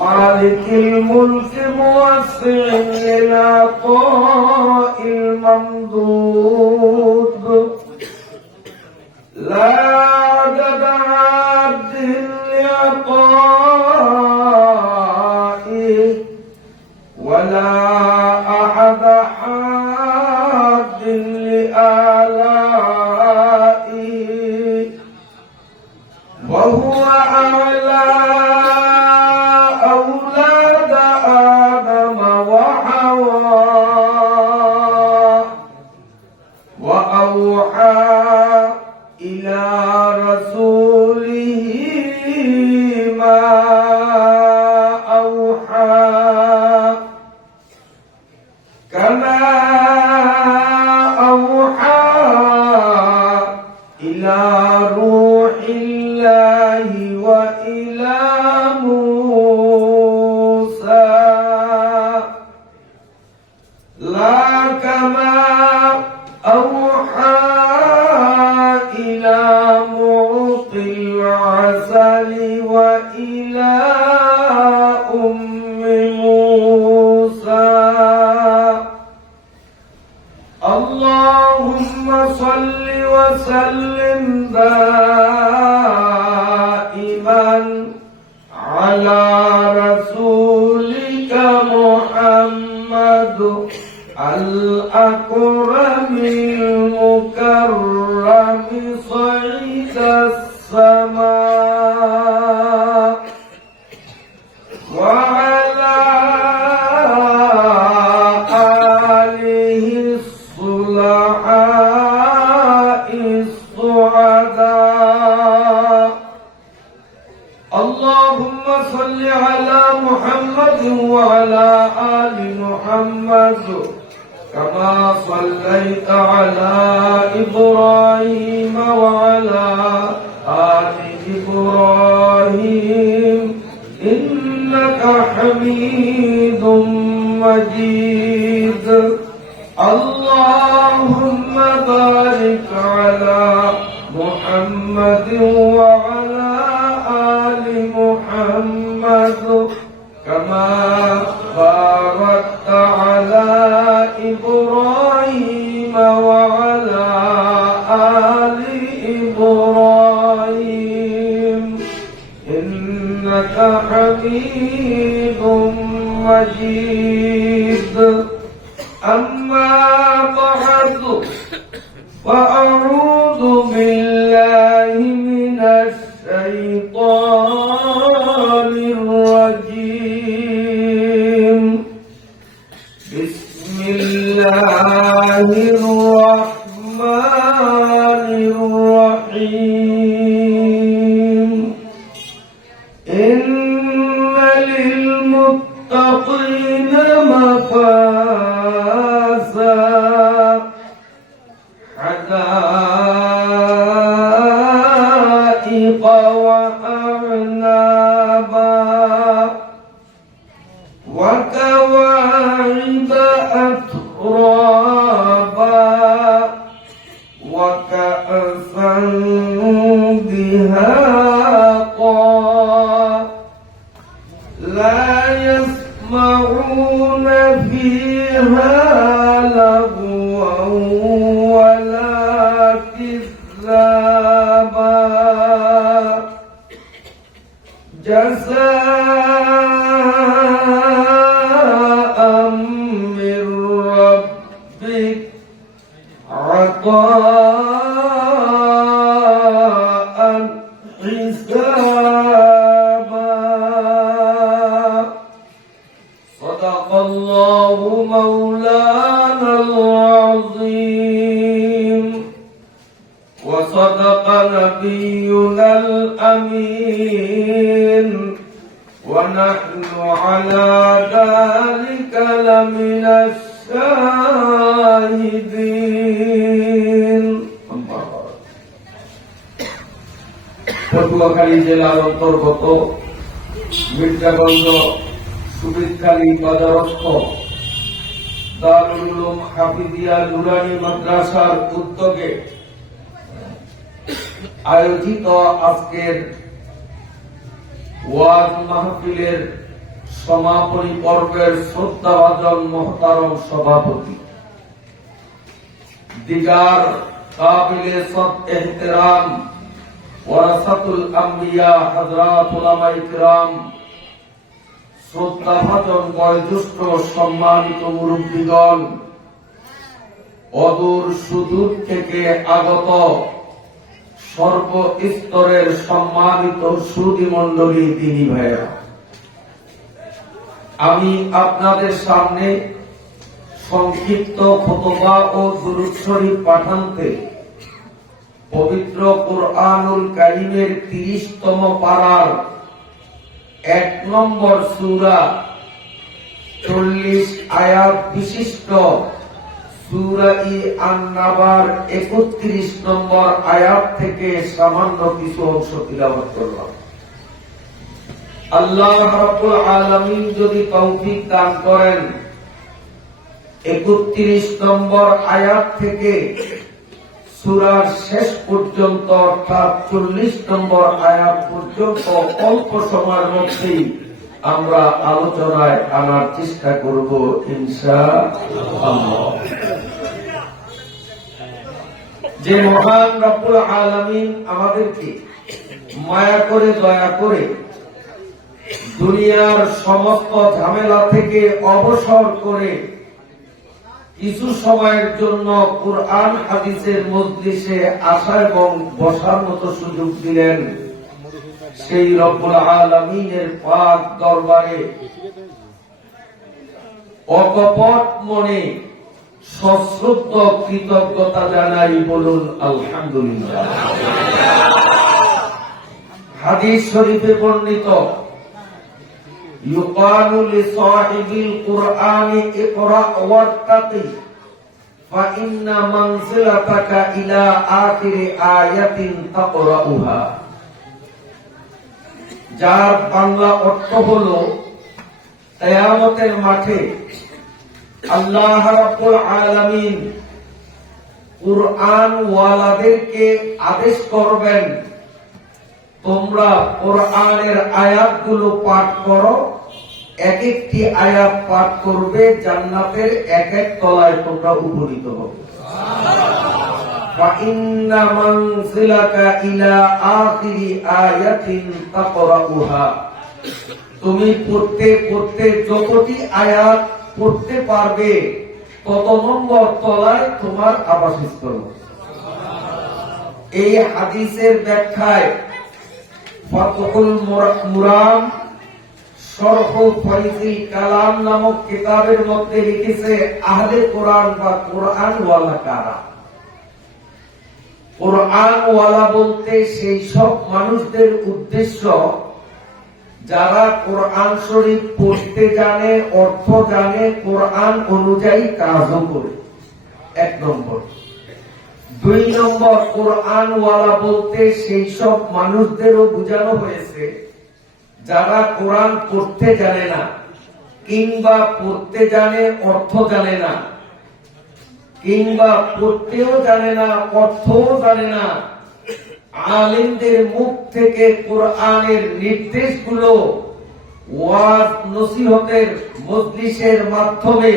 مالك الملك موسع للعطاء الممدود لا عدد عبد لعطائه ولا أحد حاد لآلائه وهو أعلى أولاد آدم وحواء وأوحى إلى رسوله ما أوحى كما أوحى إلى روح الله وإلى موسى لا كما أوحى إلى معطي العسل وإلى أم موسى اللهم صل وسلم دائما على رسولك محمد الأكرم المكرم صعيد السماء وعلى آله الصلحاء السعداء اللهم صل على محمد وعلى آل محمد كما صليت على إبراهيم وعلى آل إبراهيم إنك حميد مجيد اللهم بارك على محمد وعلى آل محمد كما باركت على إبراهيم وعلى آل إبراهيم إنك حميد مجيد أما بعد فأعوذ بالله من الشيطان الرجيم بسم الله الرحمن الرحيم إن للمتقين مفازا حدائق وأعنابا وكواعب أترابا وكأسا دهاقا لا يسمعون فيها لغوا ولا كذابا جزاء من ربك عطاء حسابا صدق الله مولانا العظيم وصدق نبينا الأمين ونحن على ذلك لمن الشاهدين পটুয়াখালী জেলার অন্তর্গত মির্জাগঞ্জ সুবিদখালী বাজারস্থ দারুল উলুম হাফিজিয়া নুরানি মাদ্রাসার উদ্যোগে আয়োজিত আজকের ওয়াজ মাহফিলের সমাপনী পর্বের শ্রদ্ধাভাজন মহতারম সভাপতি, দিগার কাবিলে সদ এহতেরাম ওয়ারাসাতুল আম্বিয়া হযরত উলামায়ে কিরাম, শ্রদ্ধাভাজন বয়োজ্যেষ্ঠ সম্মানিত মুরব্বিগণ, অদূর সুদূর থেকে আগত সর্বস্তরের সম্মানিত সুধী মণ্ডলী, দিনী ভাইয়েরা, আমি আপনাদের সামনে সংক্ষিপ্ত খুতবা ও দুরূদ শরীফ পাঠান্তে পবিত্র কুরআনুল কারীমের 30তম পারার 1 নম্বর সূরা 40 আয়াত বিশিষ্ট সূরা আন-নাবার 31 নম্বর আয়াত থেকে সামান্য কিছু অংশ তিলাওয়াত করলাম। আল্লাহ রাব্বুল আলামিন যদি তৌফিক দান করেন, 31 নম্বর আয়াত থেকে সূরার শেষ পর্যন্ত অর্থাৎ 40 নম্বর আয়াত পর্যন্ত অল্প সময়ের মধ্যেই আমরা আলোচনায় আনার চেষ্টা করব ইনশাআল্লাহ। যে মহান রব্বুল আলামিন আমাদেরকে মায়া করে দয়া করে দুনিয়ার সমস্ত ঝামেলা থেকে অবসর করে কিছু সময়ের জন্য কুরআন হাদিসের মজলিসে আসা এবং বসার মতো সুযোগ দিলেন, সেই রব্বুল আলামিনের পাক দরবারে অকপট মনে সশ্রদ্ধ কৃতজ্ঞতা জানাই, বলুন আলহামদুলিল্লাহ। হাদিস শরীফে বর্ণিত, ইউকালু লিসাহিবিল কুরআনি ইকরা ওয়াত্তাকি ফাইন্না মানজিলাতাকা ইলা আখিরি আয়াতিন তাকরাউহা। যার বাংলা অর্থ হলো, কিয়ামতের মাঠে আল্লাহ রাব্বুল আলামিন কুরআন ওয়ালাদেরকে আদেশ করবেন, তোমরা কোরআনের আয়াতগুলো পাঠ করো, এক একটি আয়াত পাঠ করবে, জান্নাতের এক এক তলায় তোমরা উপনীত হবে। ফাইন্না মানজিলাকা ইলা আখিরি আয়াতিন তাকরাউহা। তুমি পড়তে পড়তে যতটি আয়াত পড়তে পারবে, তত নম্বর তলায় তোমার আবাসস্থল। এই হাদিসের ব্যাখ্যায় ফাতহুল মুরাম শরহ ফাইজিল কালাম নামক কিতাবের মধ্যে লিখেছে, আহলে কোরআন বা কোরআন ওয়ালা কারা। কোরআন ওয়ালা বলতে সেই সব মানুষদের উদ্দেশ্য যারা কোরআন শরীফ পড়তে জানে, অর্থ জানে, কোরআন অনুযায়ী কাজও করে, 1 নম্বর। 2 নম্বর, কোরআন ওয়ালা বলতে সেই সব মানুষদেরও বোঝানো হয়েছে যারা কোরআন পড়তে জানে না, কিংবা পড়তে জানে অর্থ জানে না, কিংবা পড়তেও জানে না অর্থও জানে না, আলেমদের মুখ থেকে কোরআনের নির্দেশগুলো ওয়াজ নসিহতের মজলিসের মাধ্যমে,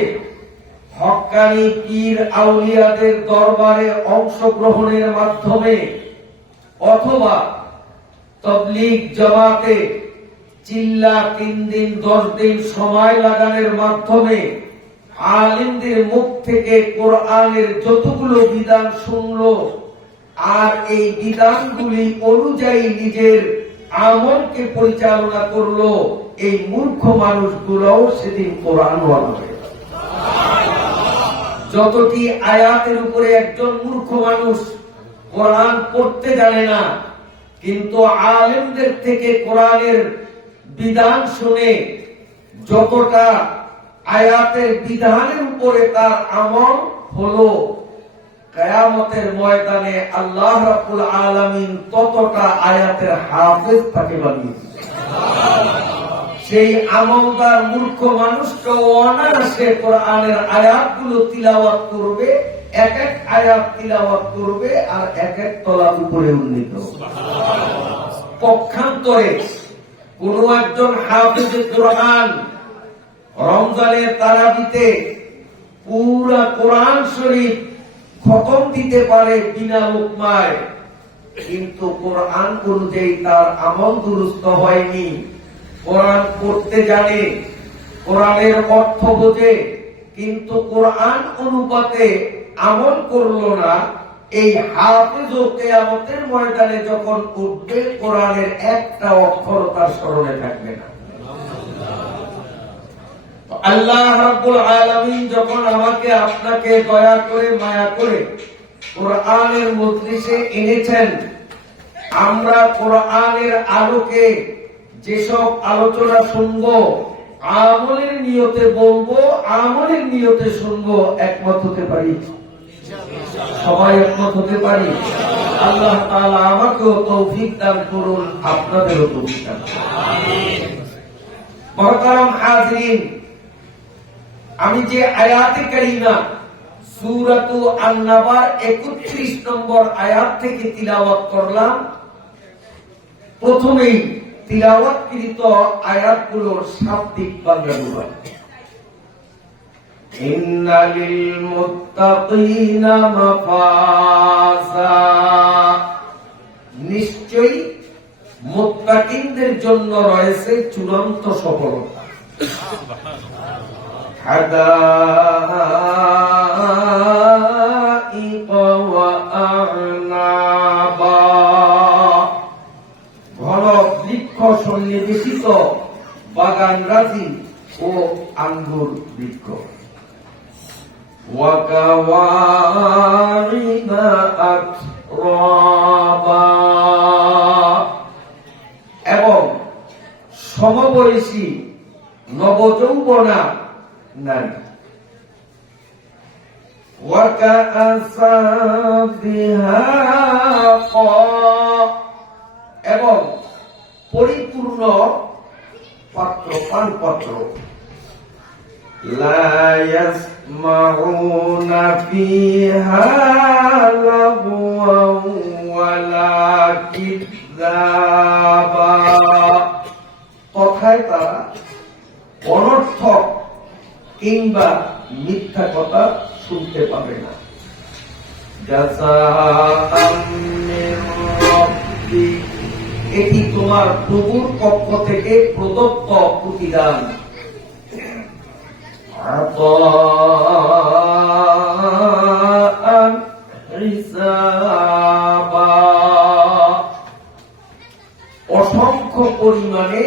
হক্কানি পীর আউলিয়াদের দরবারে অংশগ্রহণের মাধ্যমে, অথবা তাবলীগ জামাতে চিল্লা 3 দিন 10 দিন সময় লাগানোর মাধ্যমে আলেমদের মুখ থেকে কোরআনের যতগুলো বিধান শুনলো, আর এই বিধানগুলি অনুযায়ী নিজের আমলকে পরিচালনা করলো, এই মূর্খ মানুষগুলোও সেদিন কোরআন ওয়ালা হয়ে যাবে। যতটি আয়াতের উপরে একজন মূর্খ মানুষ কোরআন পড়তে জানে না, কিন্তু আলেমদের থেকে কোরআনের বিধান শুনে যতটা আয়াতের বিধানের উপরে তার আমল হলো, কিয়ামতের ময়দানে আল্লাহ রাব্বুল আলামিন ততটা আয়াতের হাফেজ তাকে বানিয়ে দিবেন। সেই আমলদার মূর্খ মানুষটা অনায়াসে কোরআনের আয়াতগুলো তিলাওয়াত করবে, এক এক আয়াত তিলাওয়াত করবে, আর এক এক তলার উপরে উন্নীত। পক্ষান্তরে কোন একজন হাফেজে কোরআন রমজানের তারাবিতে পুরা কোরআন শরীফ খতম দিতে পারে বিনা লোকমায়, কিন্তু কোরআন অনুযায়ী তার আমল দুরুস্ত হয়নি। কোরআন পড়তে জানে, কোরআনের অর্থ বোঝে, কিন্তু কোরআন অনুপাতে আমল করলো না। এই হাফেজ কিয়ামতের ময়দানে যখন উঠবে, কোরআনের একটা অক্ষর তার স্মরণে থাকবে না। আল্লাহ রাব্বুল আলামিন যখন আমাকে আপনাকে দয়া করে মায়া করে কোরআনের মজলিসে এনেছেন, আমরা কোরআনের আলোকে যেসব আলোচনা শুনবো, আমলের নিয়তে বলবো, আমলের নিয়তে শুনবো, একমত হতে পারি? সবাই একমত হতে পারি? আল্লাহ তাআলা আমাকেও তৌফিক দান করুন, আপনাদেরও তৌফিক দান করুন। মুহতারাম হাজিরিন, আমি যে আয়াতে কারিমা সূরাতু আন-নাবার 31 নম্বর আয়াত থেকে তিলাওয়াত করলাম, প্রথমেই তিলাওয়াতকৃত আয়াতগুলোর শাব্দিক বাংলা অনুবাদ। ইন্নালিল মুত্তাকিনা মাফাজা, নিশ্চয়ই মুত্তাকিনদের জন্য রয়েছে চূড়ান্ত সফলতা। হাদাইকা ওয়া আ'নাবা, ঘন বৃক্ষ সন্নিবেশিত বাগান রাজি ও আঙ্গুর বৃক্ষ। ওয়া কাওয়াইবা আতরাবা, এবং সমবয়সী নবযৌবনা নারী। ওয়া কাআসাবিহা, এবং পরিপূর্ণ পাত্র, পানপত্র। লা ইয়াসমাউনা ফিহা লাগওয়ান ওয়ালা কিযাবা, কথায় তারা অনর্থক কিংবা মিথ্যা কথা শুনতে পাবে না। জাযাআম মির রাব্বিক, এটি তোমার প্রভুর পক্ষ থেকে প্রদত্ত প্রতিদান। আতাআন হিসাবা, অসংখ্য পরিমাণে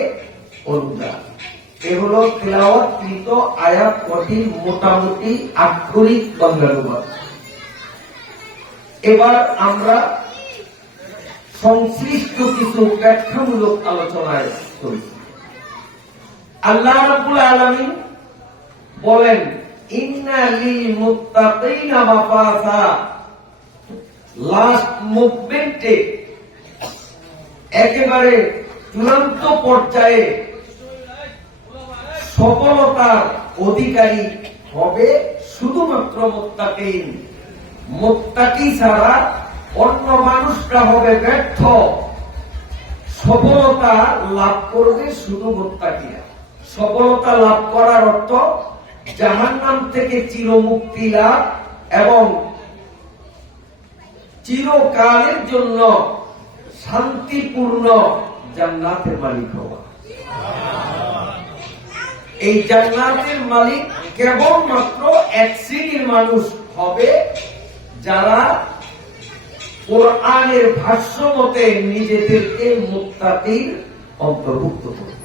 অনুদান। এগুলো তেলাওয়াতকৃত আয়াত কটির মোটামুটি আক্ষরিক বাংলা অনুবাদ। এবার আমরা সংশ্লিষ্ট কিছু ব্যাখ্যামূলক আলোচনায় চলছি। আল্লাহ রাব্বুল আলামিন বলেন, ইন্না লিল মুত্তাকিনা মাফাজা, লাস্ট মুভমেন্টে, একেবারে চূড়ান্ত পর্যায়ে সফলতার অধিকারী হবে শুধুমাত্র মুত্তাকিন। মুত্তাকি ছাড়া অন্য মানুষরা হবে ব্যর্থ। সফলতা লাভ করবে শুধু মুত্তাকিরা। সফলতা লাভ করার অর্থ জাহান্নাম থেকে চিরমুক্তি লাভ এবং চিরকালের জন্য শান্তিপূর্ণ জান্নাতের মালিক হওয়া। এই জান্নাতের মালিক কেবলমাত্র এক শ্রেণীর মানুষ হবে, যারা কোরআনের ভাষ্য মতে নিজেদেরকে মুত্তাকির অন্তর্ভুক্ত করবে।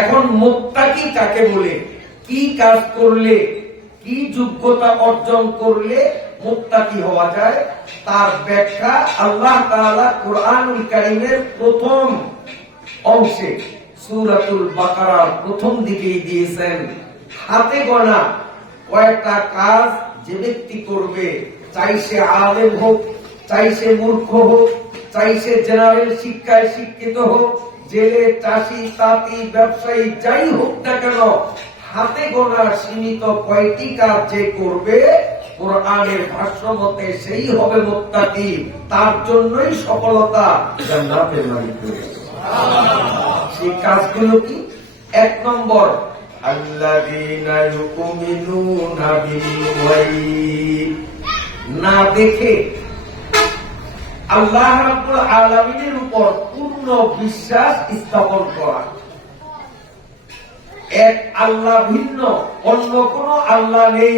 এখন মুত্তাকি কাকে বলে, কি কাজ করলে, কি যোগ্যতা অর্জন করলে মুত্তাকি হওয়া যায়, তার ব্যাখ্যা আল্লাহ তাআলা কোরআনুল কারীমের প্রথম অংশে সূরাতুল বাকারার প্রথম দিকেই দিয়েছেন। হাতে গোনা কয়েকটা কাজ যে ব্যক্তি করবে, চাই সে আলেম হোক, চাই সে মূর্খ হোক, চাই সে জেনারেল শিক্ষায় শিক্ষিত হোক, জেলে, চাষি, তাঁতি, ব্যবসায়ী, যাই হোক না কেন, হাতে গোনা সীমিত কয়টি কাজ যে করবে, কোরআনের ভাষ্য মতে সেই হবে মুত্তাকি। তার জন্যই সফলতা জান্নাতের মালিক হবে। সেই কাজগুলো কি? 1 নম্বর, আল্লাযীনা ইউমিনুনা বিল গায়ব, না দেখে আল্লাহ রাব্বুল আলামিনের উপর পূর্ণ বিশ্বাস স্থাপন করা। এক আল্লাহ ভিন্ন অন্য কোন আল্লাহ নেই,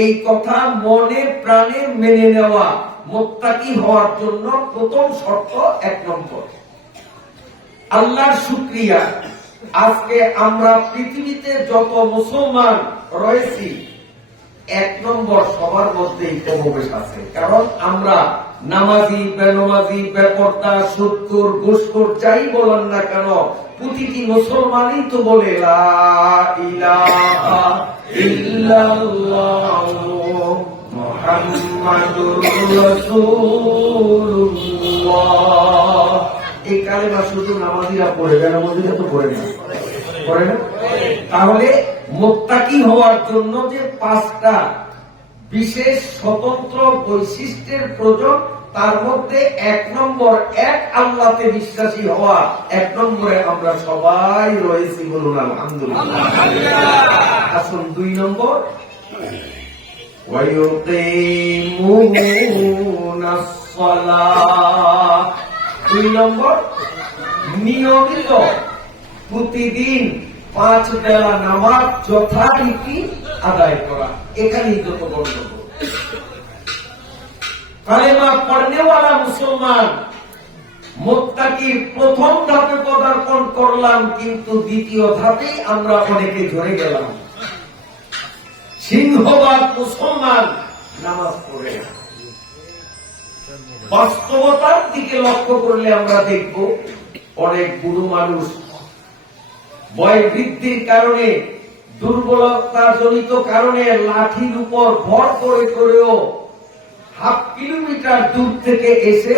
এই কথা মনে প্রাণে মেনে নেওয়া মুত্তাকি হওয়ার জন্য প্রথম শর্ত। 1 নম্বর। আল্লাহর শুকরিয়া, আজকে আমরা পৃথিবীতে যত মুসলমান রয়েছি 1 নম্বর সবার মধ্যেই কমবেশ আছে। কারণ আমরা নামাজি, বেনামাজি, বেপরদা, সুদখোর, ঘুষখোর যাই বলেন না কেন, প্রতিটি মুসলমানই তো বলে লা ইলাহা ইল্লাল্লাহ মুহাম্মাদুর রাসূলুল্লাহ। এই কালেমা শুধু নামাজিরা পড়ে, বেনামাজিরা তো পড়ে না, পড়ে না। তাহলে মুত্তাকি হওয়ার জন্য যে 5টা বিশেষ স্বতন্ত্র বৈশিষ্ট্যের প্রয়োজন, তার মধ্যে 1 নম্বর এক আল্লাহতে বিশ্বাসী হওয়া। 1 নম্বরে আমরা সবাই রয়েছি, বলুন আলহামদুলিল্লাহ। আসুন 2 নম্বর, ওয়ায়ুকিমুনাস সালাহ। 2 নম্বর, নিয়মিত প্রতিদিন 5 বেলা নামাজ যথারীতি আদায় করা। এখানেই যত গণ্ডগোল। কালেমা পড়নেওয়ালা মুসলমান মুত্তাকির প্রথম ধাপে পদার্পণ করলাম, কিন্তু দ্বিতীয় ধাপেই আমরা অনেকে ঝরে গেলাম। সিংহবাদ মুসলমান নামাজ পড়ে না। বাস্তবতার দিকে লক্ষ্য করলে আমরা দেখব অনেক বুড়ো মানুষ বয় বৃদ্ধির কারণে, দুর্বলতা জনিত কারণে লাঠির উপর ভর করে করেও হাফ কিলোমিটার দূর থেকে এসে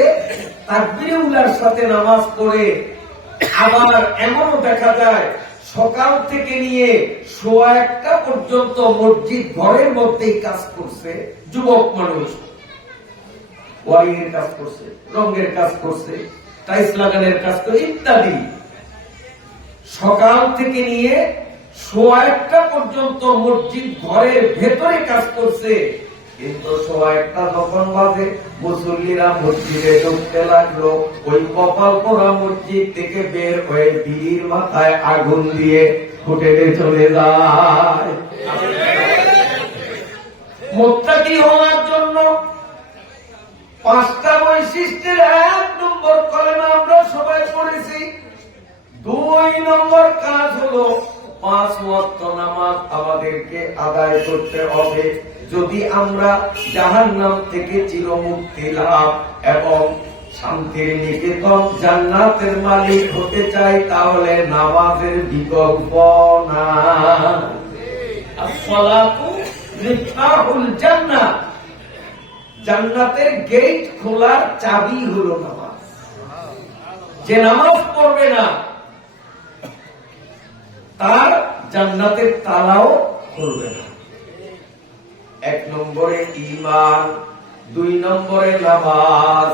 তাকবীরুল্লাহর সাথে নামাজ পড়ে। আবার এমনও দেখা যায় সকাল থেকে নিয়ে সোয়া 1টা পর্যন্ত মসজিদ ঘরের মধ্যেই কাজ করছে। যুবক মানুষ ওয়ারিংয়ের কাজ করছে, রঙের কাজ করছে, টাইলস লাগানোর কাজ করে ইত্যাদি। সকাল থেকে নিয়ে সোয়া 1টা পর্যন্ত মসজিদ ঘরের ভেতরে কাজ করছে, কিন্তু সোয়া 1টা যখন বাজে মুসল্লিরা মসজিদে ঢুকতে লাগলো, ওই কপাল পোড়া মসজিদ থেকে বের হয়ে বিড়ির মাথায় আগুন দিয়ে হোটেলে চলে যায়। মুত্তাকি হওয়ার জন্য 5টা বৈশিষ্ট্যের 1 নম্বর কলেমা আমরা সবাই পড়েছি। 2 নম্বর কাজ হলো 5 ওয়াক্ত নামাজ আমাদেরকে আদায় করতে হবে। যদি আমরা জাহান্নাম থেকে চিরমুক্তি লাভ এবং শান্তির নিকেতন জান্নাতের মালিক হতে চাই, তাহলে নামাজের বিকল্প নাই। আসসালাতু মিফতাহুল জান্নাহ, জান্নাতের গেট খোলার চাবি হলো নামাজ। যে নামাজ পড়বে না তার জান্নাতের তালাও খুলবে না। 1 নম্বরে ঈমান, 2 নম্বরে নামাজ,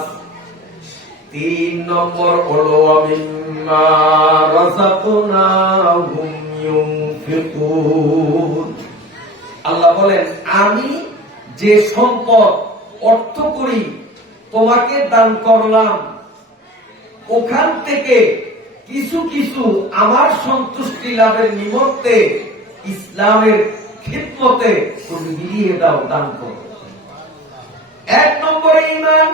3 নম্বর হলো মিম্মা রাযাকনাহুম ইউনফিকুন। আল্লাহ বলেন, আমি যে সম্পদ অর্থ করি তোমাকে দান করলাম, ওখান থেকে কিছু কিছু আমার সন্তুষ্টি লাভের নিমিত্তে ইসলামের খিদমতে তুমি বিলিয়ে দাও, দান করো। 1 নম্বরে ঈমান,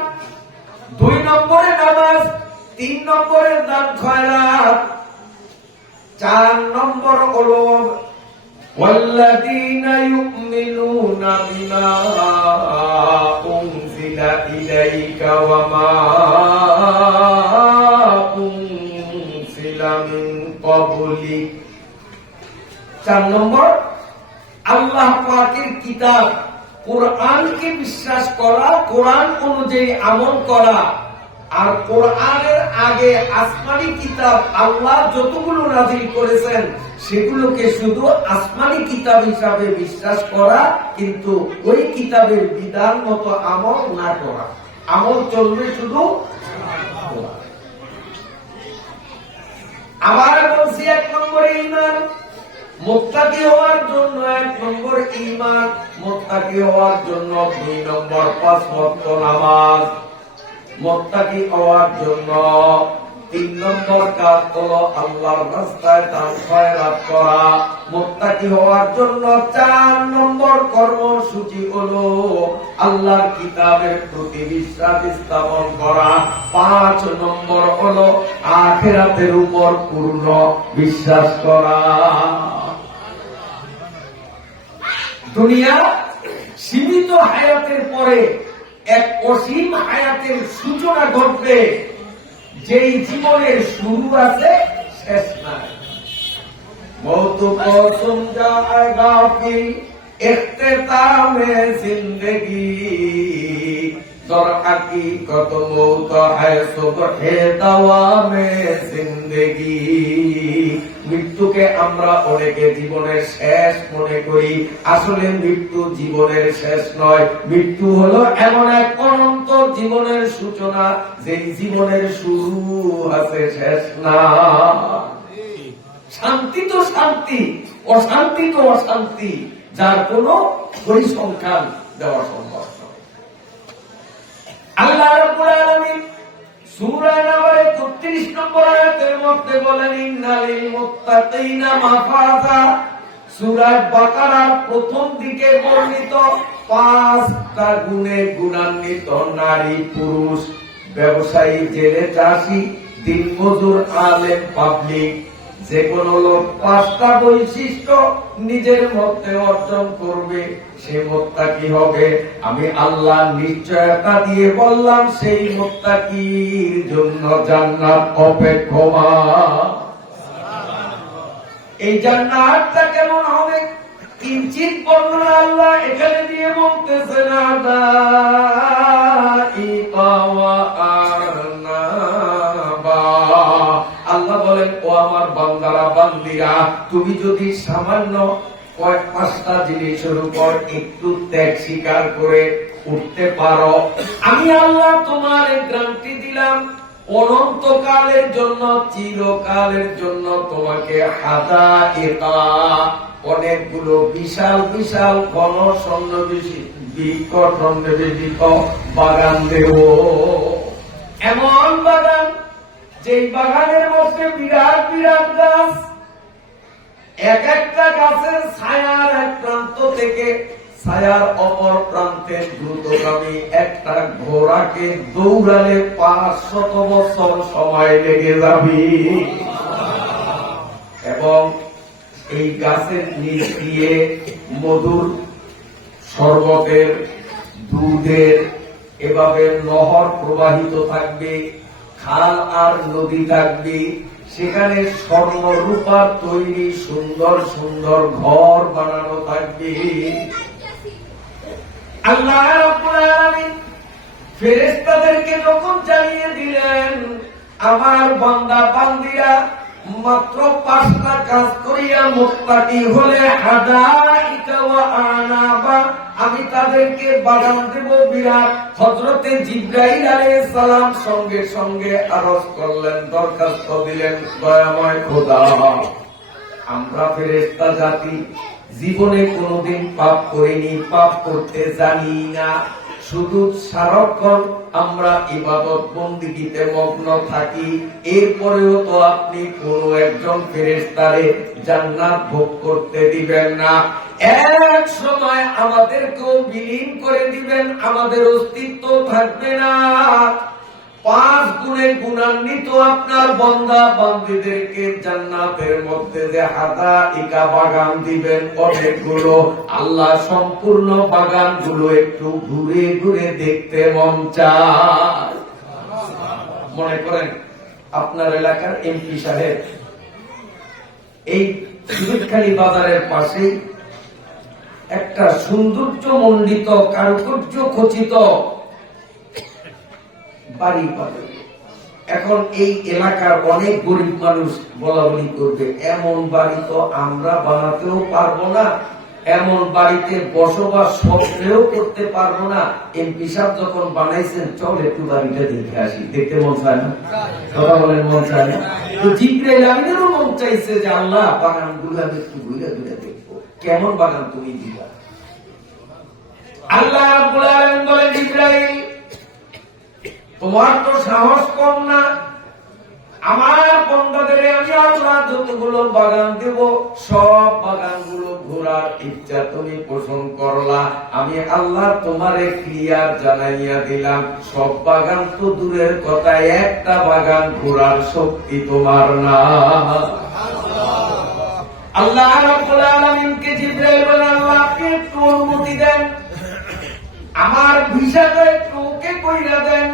2 নম্বরে নামাজ, 3 নম্বরে দান খয়রাত, 4 নম্বর হলো ওয়াল্লাযীনা ইউমিনুনা বিমা উনজিলা ইলাইকা ওয়া মা উনজিলা মিন ক্বাবলিক। 4 নম্বর আল্লাহ পাকের কিতাব কোরআনকে বিশ্বাস করা, কোরআন অনুযায়ী আমল করা। আর কোরআনের আগে আসমানি কিতাব আল্লাহ যতগুলো নাযিল করেছেন সেগুলোকে শুধু আসমানি কিতাব হিসাবে বিশ্বাস করা, কিন্তু ওই কিতাবের বিধান মতো আমল না করা। আমল চলবে শুধু আবার বলছি 1 নম্বর ঈমান, মুত্তাকি হওয়ার জন্য 1 নম্বর ঈমান, মুত্তাকি হওয়ার জন্য 2 নম্বর 5 ওয়াক্ত নামাজ, মুত্তাকি হওয়ার জন্য 3 নম্বর কাজ হলো আল্লাহর রাস্তায় দান খয়রাত করা, মুত্তাকি হওয়ার জন্য 4 নম্বর কর্মসূচি হলো আল্লাহর কিতাবের প্রতি বিশ্বাস স্থাপন করা, 5 নম্বর হলো আখিরাতের উপর পূর্ণ বিশ্বাস করা। দুনিয়া সীমিত হায়াতের পরে এক অসীম হায়াতের সূচনা ঘটবে, যেই জীবনের শুরু আছে শেষ নাই। মৌত কো সুন জায়েগা ফি ইখতিতামে জিন্দেগি, দর হাকিকত মৌত হ্যায় সুবহে দাওয়ামে জিন্দেগি। মৃত্যুকে আমরা অনেকে জীবনের শেষ মনে করি, আসলে মৃত্যু জীবনের শেষ নয়। মৃত্যু হলো এমন এক অনন্ত জীবনের সূচনা, যেই জীবনের শুরু আছে শেষ না। শান্তি তো শান্তি, অশান্তি তো অশান্তি, যার কোনো পরিসংখ্যান দেওয়া সম্ভব নয়। আল্লাহ রাব্বুল আলামিন সূরা নাবারে ৩৩ নম্বর আয়াতের মধ্যে বলেন, ইন্নালিল মুত্তাকিনা মাফাজা। সূরা বাকারার প্রথম দিকে বর্ণিত 5টা গুণে গুণান্বিত নারী পুরুষ, ব্যবসায়ী, জেলে, চাষী, দিনমজুর, আলেম, পাবলিক, যে কোনো লোক 5টা বৈশিষ্ট্য নিজের মধ্যে অর্জন করবে, সে মুত্তাকি হবে। আমি আল্লাহ নিশ্চয়তা দিয়ে বললাম, সেই মুত্তাকির জন্য জান্নাত অপেক্ষমান। এই জান্নাতটা কেমন হবে কিঞ্চিত বর্ণনা আল্লাহ এখানে দিয়ে বলতেছেন। আল্লাহ বলেন, ও আমার বান্দারা বান্দিরা, তুমি যদি সামান্য 5টা জিনিসের উপর একটু ত্যাগ স্বীকার করে উঠতে পারো, আমি আল্লাহ তোমার গ্যারান্টি দিলাম, অনন্তকালের জন্য, চিরকালের জন্য তোমাকে হাদায়েকা, অনেকগুলো বিশাল বিশাল ঘন সন্নিবেশিত বাগান দেব। এমন বাগান, যেই বাগানের মধ্যে বিরাট বিরাট গাছ, এক একটা গাছের ছায়ার এক প্রান্ত থেকে ছায়ার অপর প্রান্তে দ্রুতগামী একটা ঘোড়াকে দৌড়ালে 500 বছর সময় লেগে যাবে। এবং এই গাছের নিচ দিয়ে মধুর, শরবতের, দুধের এভাবে নহর প্রবাহিত থাকবে, খাল আর নদী থাকবে, সেখানে স্বর্ণ রূপার তৈরি সুন্দর সুন্দর ঘর বানানো থাকবে। আল্লাহ রাব্বুল আলামিন ফেরেশতাদেরকে যখন জানিয়ে দিলেন, আমার বান্দা বান্দিরা মাত্র 5টা কাজ করিয়া মুত্তাকি হলে হাদাইকা ওয়া আনাবা, আমি তাদেরকে বাগান দেব বিরাট। হযরতে জিবরাইল আলাইহিস সালাম সঙ্গে সঙ্গে আরজ করলেন, দরখাস্ত দিলেন, দয়াময় খোদা, আমরা ফেরেশতা জাতি জীবনে কোনোদিন পাপ করিনি, পাপ করতে জানি না, শুধু সারাক্ষণ আমরা ইবাদত বন্দেগীতে মগ্ন থাকি। এরপরেও তো আপনি কোন একজন ফেরেশতারে জান্নাত ভোগ করতে দিবেন না, এক সময় আমাদেরকেও বিলীন করে দিবেন, আমাদের অস্তিত্ব থাকবে না। 5 গুণে গুণান্বিত আপনার বান্দা বান্দীদেরকে জান্নাতের মধ্যে যে হাদাইকা বাগান দিবেন অনেকগুলো, আল্লাহ সম্পূর্ণ বাগানগুলো একটু ঘুরে ঘুরে দেখতে মন চায়। মনে করেন আপনার এলাকার এমপি সাহেব এই সুবিদখালী বাজারের পাশে একটা সৌন্দর্য মণ্ডিত, কারুকার্য খচিত বাড়ি পাবে। এখন এই এলাকার অনেক গরিব মানুষ বলা বলি করবে, এমন বাড়ি তো আমরা বানাতেও পারবো না, এমন বাড়িতে বসবাস স্বপ্নেও করতে পারবো না। এমপি সাহেব যখন বানাইছেন, চল একটু বাড়িটা দেখে আসি, দেখতে মন চায় না? কথা বলেন, মন চায় না? তো জিবরাইল আমিনেরও মন চাইছে যে আল্লাহ বাগানগুলো আমি একটু ঘুরে ঘুরে দেখবো, কেমন বাগান তুমি দিবা। আল্লাহ রাব্বুল আলামিন বলেন, জিবরাইল তোমার তো সাহস কম না, আমার বন্দাদের আমি আল্লাহ যতগুলো বাগান দেব সব বাগানগুলো ঘোরার ইচ্ছা তুমি পোষণ করলা। আমি আল্লাহ তোমারে ক্লিয়ার জানাইয়া দিলাম, সব বাগান তো দূরের কথা, একটা বাগান ঘোরার শক্তি তোমার না। আল্লাহ রাব্বুল আলামিনকে জিবরাইল বলেন, আল্লাহ আপনি একটু অনুমতি দেন, আমার ভিসাটা একটু ওকে কইরা দেন,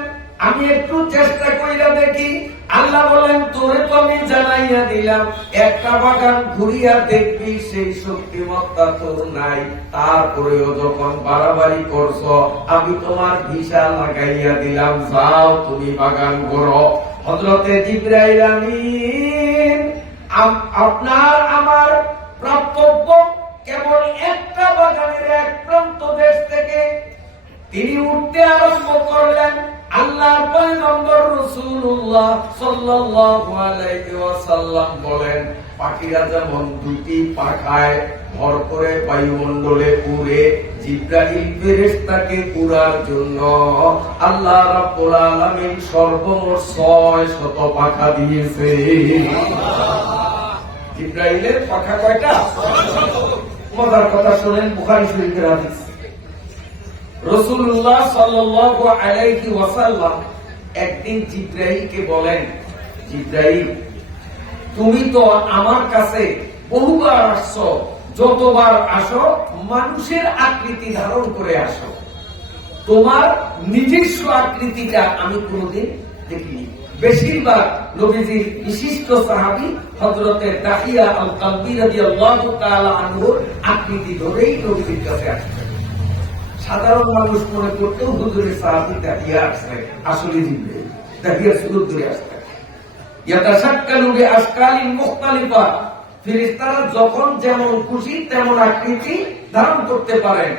আমি একটু চেষ্টা কইরা দেখি। আল্লাহ বলেন, তোরে তো আমি জানাইয়া দিলাম, একটা বাগান ঘুরিয়া দেখবি সেই শক্তিমত্তা তোর নাই, তারপরেও যখন বাড়াবাড়ি করছো আমি তোমার ভিসা লাগাইয়া দিলাম, যাও তুমি বাগান ঘোরো। হযরতে জিবরাইল আমিন আপনার আমার প্রাপ্তব্য কেবল একটা বাগানের এক প্রান্ত দেশ থেকে তিনি উঠতে আরম্ভ করলেন। আল্লাহর পয়গম্বর রাসূলুল্লাহ সাল্লাল্লাহু আলাইহি ওয়াসাল্লাম বলেন, পাখিরা যেমন দুটি পাখায় ভর করে বায়ুমণ্ডলে উড়ে, জিবরাইল ফেরেশতাকে উড়ার জন্য আল্লাহ রাব্বুল আলামিন সর্বমোট 600 পাখা দিয়েছে। জিবরাইলের পাখা কয়টা? 600। মজার কথা শুনেন, বুখারী শরীফের হাদিস। রাসূলুল্লাহ সাল্লাল্লাহু আলাইহি ওয়াসাল্লাম একদিন জিবরাইলকে বলেন, জিবরাইল তুমি তো আমার কাছে বহুবার আসছো, যতবার আসো মানুষের আকৃতি ধারণ করে আসো, তোমার নিজস্ব আকৃতিটা আমি কোনোদিন দেখিনি। বেশিরভাগ নবীজির বিশিষ্ট সাহাবী হযরতে দাহিয়া আল কালবি রাদিয়াল্লাহু তাআলা আনহু আকৃতি ধরেই নবীজির কাছে আসতেন। সাধারণ মানুষ মনে করতো হুজুরের সাহাবী দাহিয়া আসছে, আসলে জিবরাইল দাহিয়া সুরত ধরে আসতেন। ইয়াতাশাক্কালু বিআশকালিন মুখতালিফা, ফেরেশতারা যখন যেমন খুশি তেমন আকৃতি ধারণ করতে পারেন।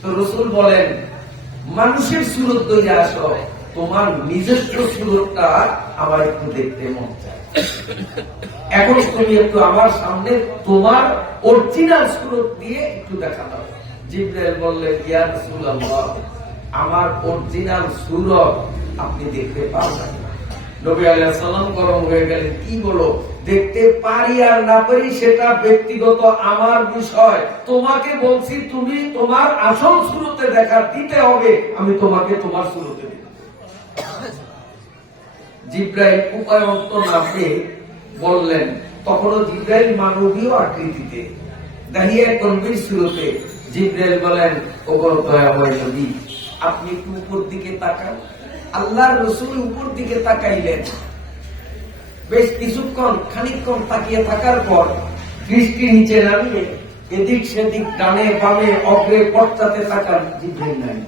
তো রাসূল বলেন, মানুষের সুরত ধরে আসো, তোমার নিজস্ব সুরতটা আমার একটু দেখতে মন চায়, এখন তুমি একটু আমার সামনে তোমার অরিজিনাল সুরত দিয়ে একটু দেখা দাও। জিবরাইল বললেন, ইয়া রাসূলুল্লাহ আমার অরিজিনাল সুরত আপনি দেখতে পারবেন না। নবী আলাইহিস সালাম গরম হয়ে গেলেন, কি বলো, দেখতে পারি আর না পারি সেটা ব্যক্তিগত আমার বিষয়, তোমাকে বলছি তুমি তোমার আসল সুরতে দেখা দিতে হবে, আমি তোমাকে তোমার সুরতে দিব। জিবরাইল উপায়ন্ত না পেয়ে বললেন, তখনও জিবরাইল মানবীয় আকৃতিতে দাহিয়া গম্ভীর সুরতে। জিবরাইল বলেন, ওগো দয়াময় নবী আপনি একটু উপর দিকে তাকান। আল্লাহর রাসূল উপর দিকে তাকাইলেন, বেশ কিছুক্ষণ খানিকক্ষণ তাকিয়ে থাকার পর দৃষ্টি নিচে নামিয়ে এদিক সেদিক ডানে বামে অগ্রে পশ্চাতে তাকান, জিবরাইল নাই।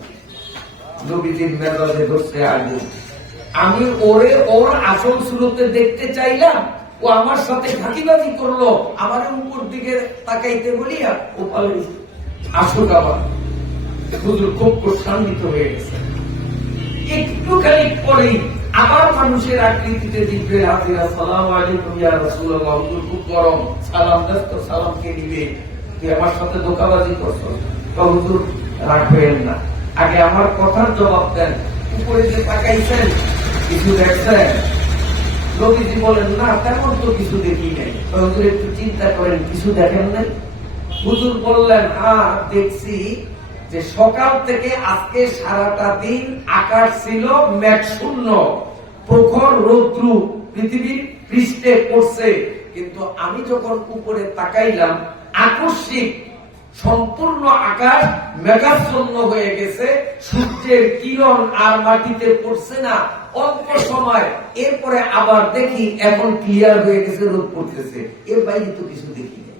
নবীজির মেজাজে ধরছে আগুন, আমি ওরে ওর আসল সুরতে দেখতে চাইলাম, ও আমার সাথে ফাঁকিবাজি করলো, আমার উপর দিকে তাকাইতে বলিয়া ও পালিয়ে আসল। আবার হুজুর খুব প্রশান্তিত হয়ে গেছে। একটুখানি পরেই আবার মানুষের আকৃতিতে জিবরাইল হাজির, আসসালামু আলাইকুম ইয়া রাসূলুল্লাহ, হুজুর খুব গরম, সালাম দাও তো, সালামকে নিবে, তুই আমার সাথে ধোঁকাবাজি করছো। হুজুর রাখবেন না, আগে আমার কথার জবাব দেন, উপরে যে তাকাইছেন কিছু দেখছেন? নবীজি বলেন, না তেমন তো কিছু দেখি নাই। হুজুর একটু চিন্তা করেন, কিছু দেখেন নাই? হুজুর বললেন, হ্যাঁ দেখছি যে সকাল থেকে আজকে সারাটা দিন আকাশ ছিল মেঘশূন্য, প্রখর রৌদ্র পৃথিবীর পৃষ্ঠে পড়ছে, কিন্তু আমি যখন উপরে তাকাইলাম আকস্মিক সম্পূর্ণ আকাশ মেঘাচ্ছন্ন হয়ে গেছে, সূর্যের কিরণ আর মাটিতে পড়ছে না অল্প সময়, এরপরে আবার দেখি এখন ক্লিয়ার হয়ে গেছে, রোদ পড়তেছে, এর বাইরে তো কিছু দেখি নাই।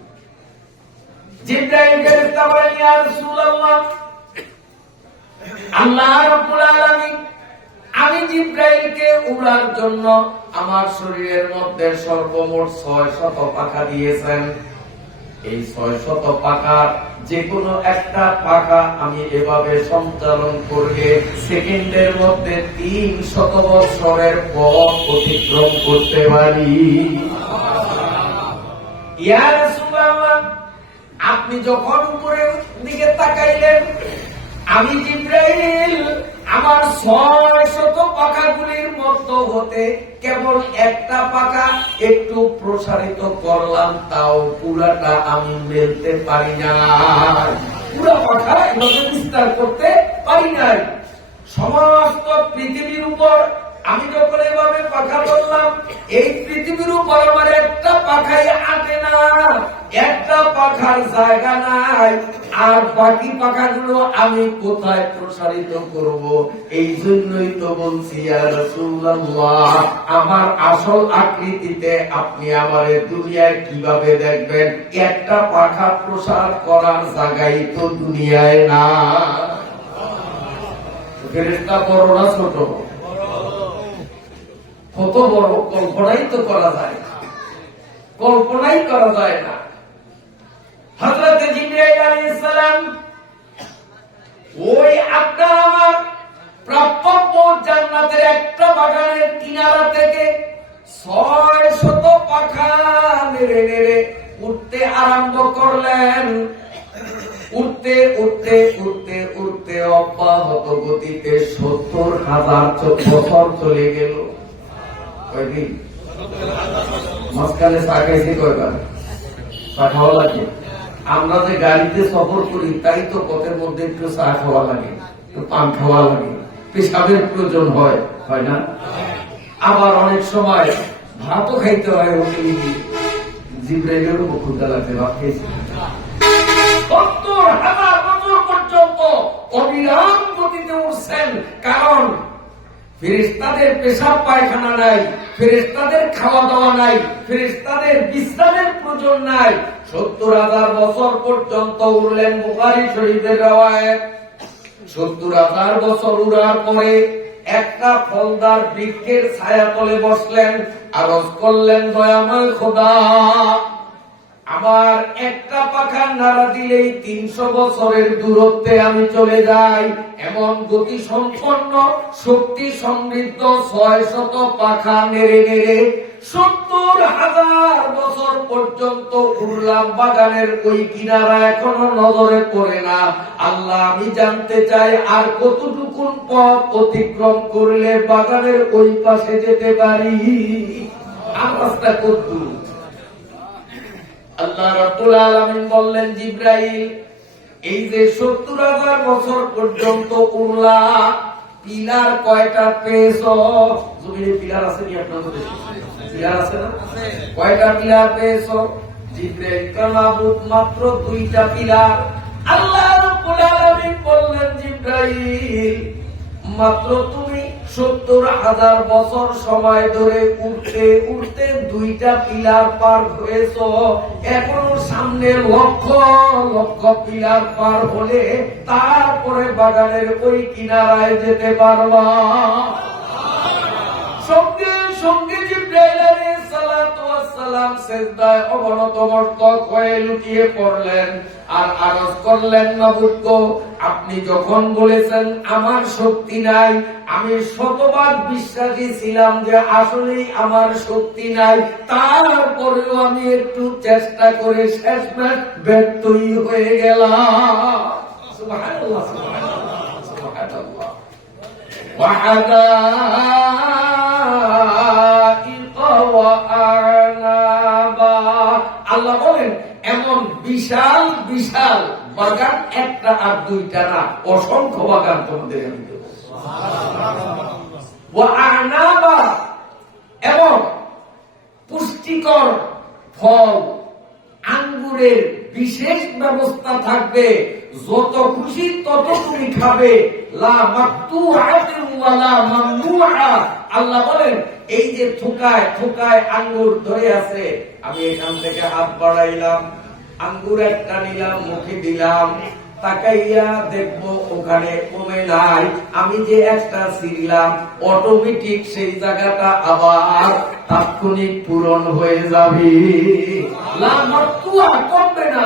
জিবরাইল ফেরেশতা বলেন, ইয়া রাসূলুল্লাহ আল্লাহ রাব্বুল আলামিন আমি জিবরাইলকে উড়ার জন্য আমার শরীরের মধ্যে সর্বমোট 600 পাখা দিয়েছেন। এই 600 পাখার যে কোনো একটা পাখা আমি এভাবে সঞ্চালন করলে সেকেন্ডের মধ্যে 300 বছরের পথ অতিক্রম করতে পারি। ইয়া রাসূলুল্লাহ, আপনি যখন উপরের দিকে তাকাইলেন, আমি জিবরাইল আমার 600 পাখাগুলির মধ্য হতে কেবল একটা পাখা একটু প্রসারিত করলাম, তাও পুরাটা আমি মেলতে পারি না, পুরো পাখা এভাবে বিস্তার করতে পারি নাই। সমস্ত পৃথিবীর উপর আমি যখন এভাবে পাখা বললাম, এই পৃথিবীর উপর আমার একটা পাখাই আটে না, একটা পাখার জায়গা নাই, আর বাকি পাখাগুলো আমি কোথায় প্রসারিত করব? এই জন্যই তো বলছি ইয়া রাসূলুল্লাহ, আমার আসল আকৃতিতে আপনি আমারে দুনিয়ায় কিভাবে দেখবেন? একটা পাখা প্রসার করার জায়গাই তো দুনিয়ায় না। ফেরেশতা বড় না ছোট? কত বড়, কল্পনাই তো করা যায় না, কল্পনাই করা যায় না। হযরত জিবরাইল আলাইহিস সালাম ওই আপনার আমার প্রাপ্য জান্নাতের একটা বাগানের কিনারা থেকে 600 পাখা নেড়ে নেড়ে উঠতে আরম্ভ করলেন। উঠতে উঠতে উঠতে উঠতে অব্যাহত গতিতে 70,000 বছর চলে গেল। কয়দিন? মাঝখানে চা খাইছি কয়বার? চা খাওয়া লাগে। আমরা যে গাড়িতে সফর করি তাই তো পথের মধ্যে একটু চা খাওয়া লাগে, একটু পান খাওয়া লাগে, পেশাবের প্রয়োজন হয়, হয় না? আবার অনেক সময় ভাতও খাইতে হয়। জিবরাইলেরও ক্ষুধা লাগছে, ভাত খেয়েছি। 70,000 বছর পর্যন্ত অবিরাম গতিতে উঠছেন, কারণ ফেরেশতাদের পেশাব পায়খানা নাই, ফেরেশতাদের খাওয়া দাওয়া নাই, ফেরেশতাদের বিশ্রামের প্রয়োজন নাই। 70,000 বছর পর্যন্ত উড়লেন। বুখারী শরীফের রওয়ায়াত, 70,000 বছর উড়ার পরে একটা ফলদার বৃক্ষের ছায়াতলে বসলেন, আরজ করলেন, দয়াময় খোদা, আমার একটা পাখা নাড়া দিলেই 300 বছরের দূরত্বে আমি চলে যাই। এমন গতি সম্পন্ন শক্তি সমৃদ্ধ 600 পাখা নেড়ে নেড়ে 70,000 বছর পর্যন্ত উড়লাম। বাগানের ওই কিনারা এখনো নজরে পড়ে না। আল্লাহ, আমি জানতে চাই আর কতটুকু পথ অতিক্রম করলে বাগানের ওই পাশে যেতে পারি? আর রাস্তা কতদূর? আল্লাহ রাব্বুল আলামিন বললেন, জিবরাইল, এই যে 70,000 বছর পর্যন্ত উড়লা, পিলার কয়টা পেয়েছো? জমিনে পিলার আছে কি আপনাদের দেশে? পিলার আছে না? কয়টা পিলার পেয়েছো? জিবরাইল কামাবুত মাত্র 2টা পিলার। আল্লাহ রাব্বুল আলামিন বললেন, জিবরাইল, মাত্র তুমি 70,000 বছর সময় ধরে উঠতে উঠতে 2টা পিলার পার হয়েছ, এখনো সামনে লক্ষ লক্ষ পিলার পার হলে তারপরে বাগানের ওই কিনারায় যেতে পারবা। সঙ্গে সঙ্গে জিবরাইল আলাইহিস সালাতু ওয়াস সালাম সিজদায় অবনত মস্তক হয়ে লুটিয়ে পড়লেন আর আরজ করলেন, মাবুদ গো, আপনি যখন বলেছেন আমার শক্তি নাই, আমি শতভাগ বিশ্বাসী ছিলাম যে আসলেই আমার শক্তি নাই, তারপরেও আমি একটু চেষ্টা করে শেষমেশ ব্যর্থই হয়ে গেলাম। সুবহানাল্লাহ, সুবহানাল্লাহ, সুবহানাল্লাহ। আল্লাহ বলেন, এমন বিশাল বিশাল বাগান একটা আর 2টা না, অসংখ্য বাগান তোমাদের আমি দেব। এবং পুষ্টিকর ফল, আঙ্গুরের বিশেষ ব্যবস্থা থাকবে, যত খুশি তত তুমি খাবে। লা মাকতুআতিন ওয়ালা মামনুআ। আল্লাহ বলেন, এই যে থোকায় থোকায় আঙ্গুর ধরে আছে, আমি এখান থেকে হাত বাড়াইলাম, আঙ্গুর একটা নিলাম, মুখে দিলাম, তাকাইয়া দেখবো ওখানে কমে নাই, আমি যে একটা ছিলাম অটোমেটিক সেই জায়গাটা আবার তাৎক্ষণিক পূরণ হয়ে যাবে। কমবে না,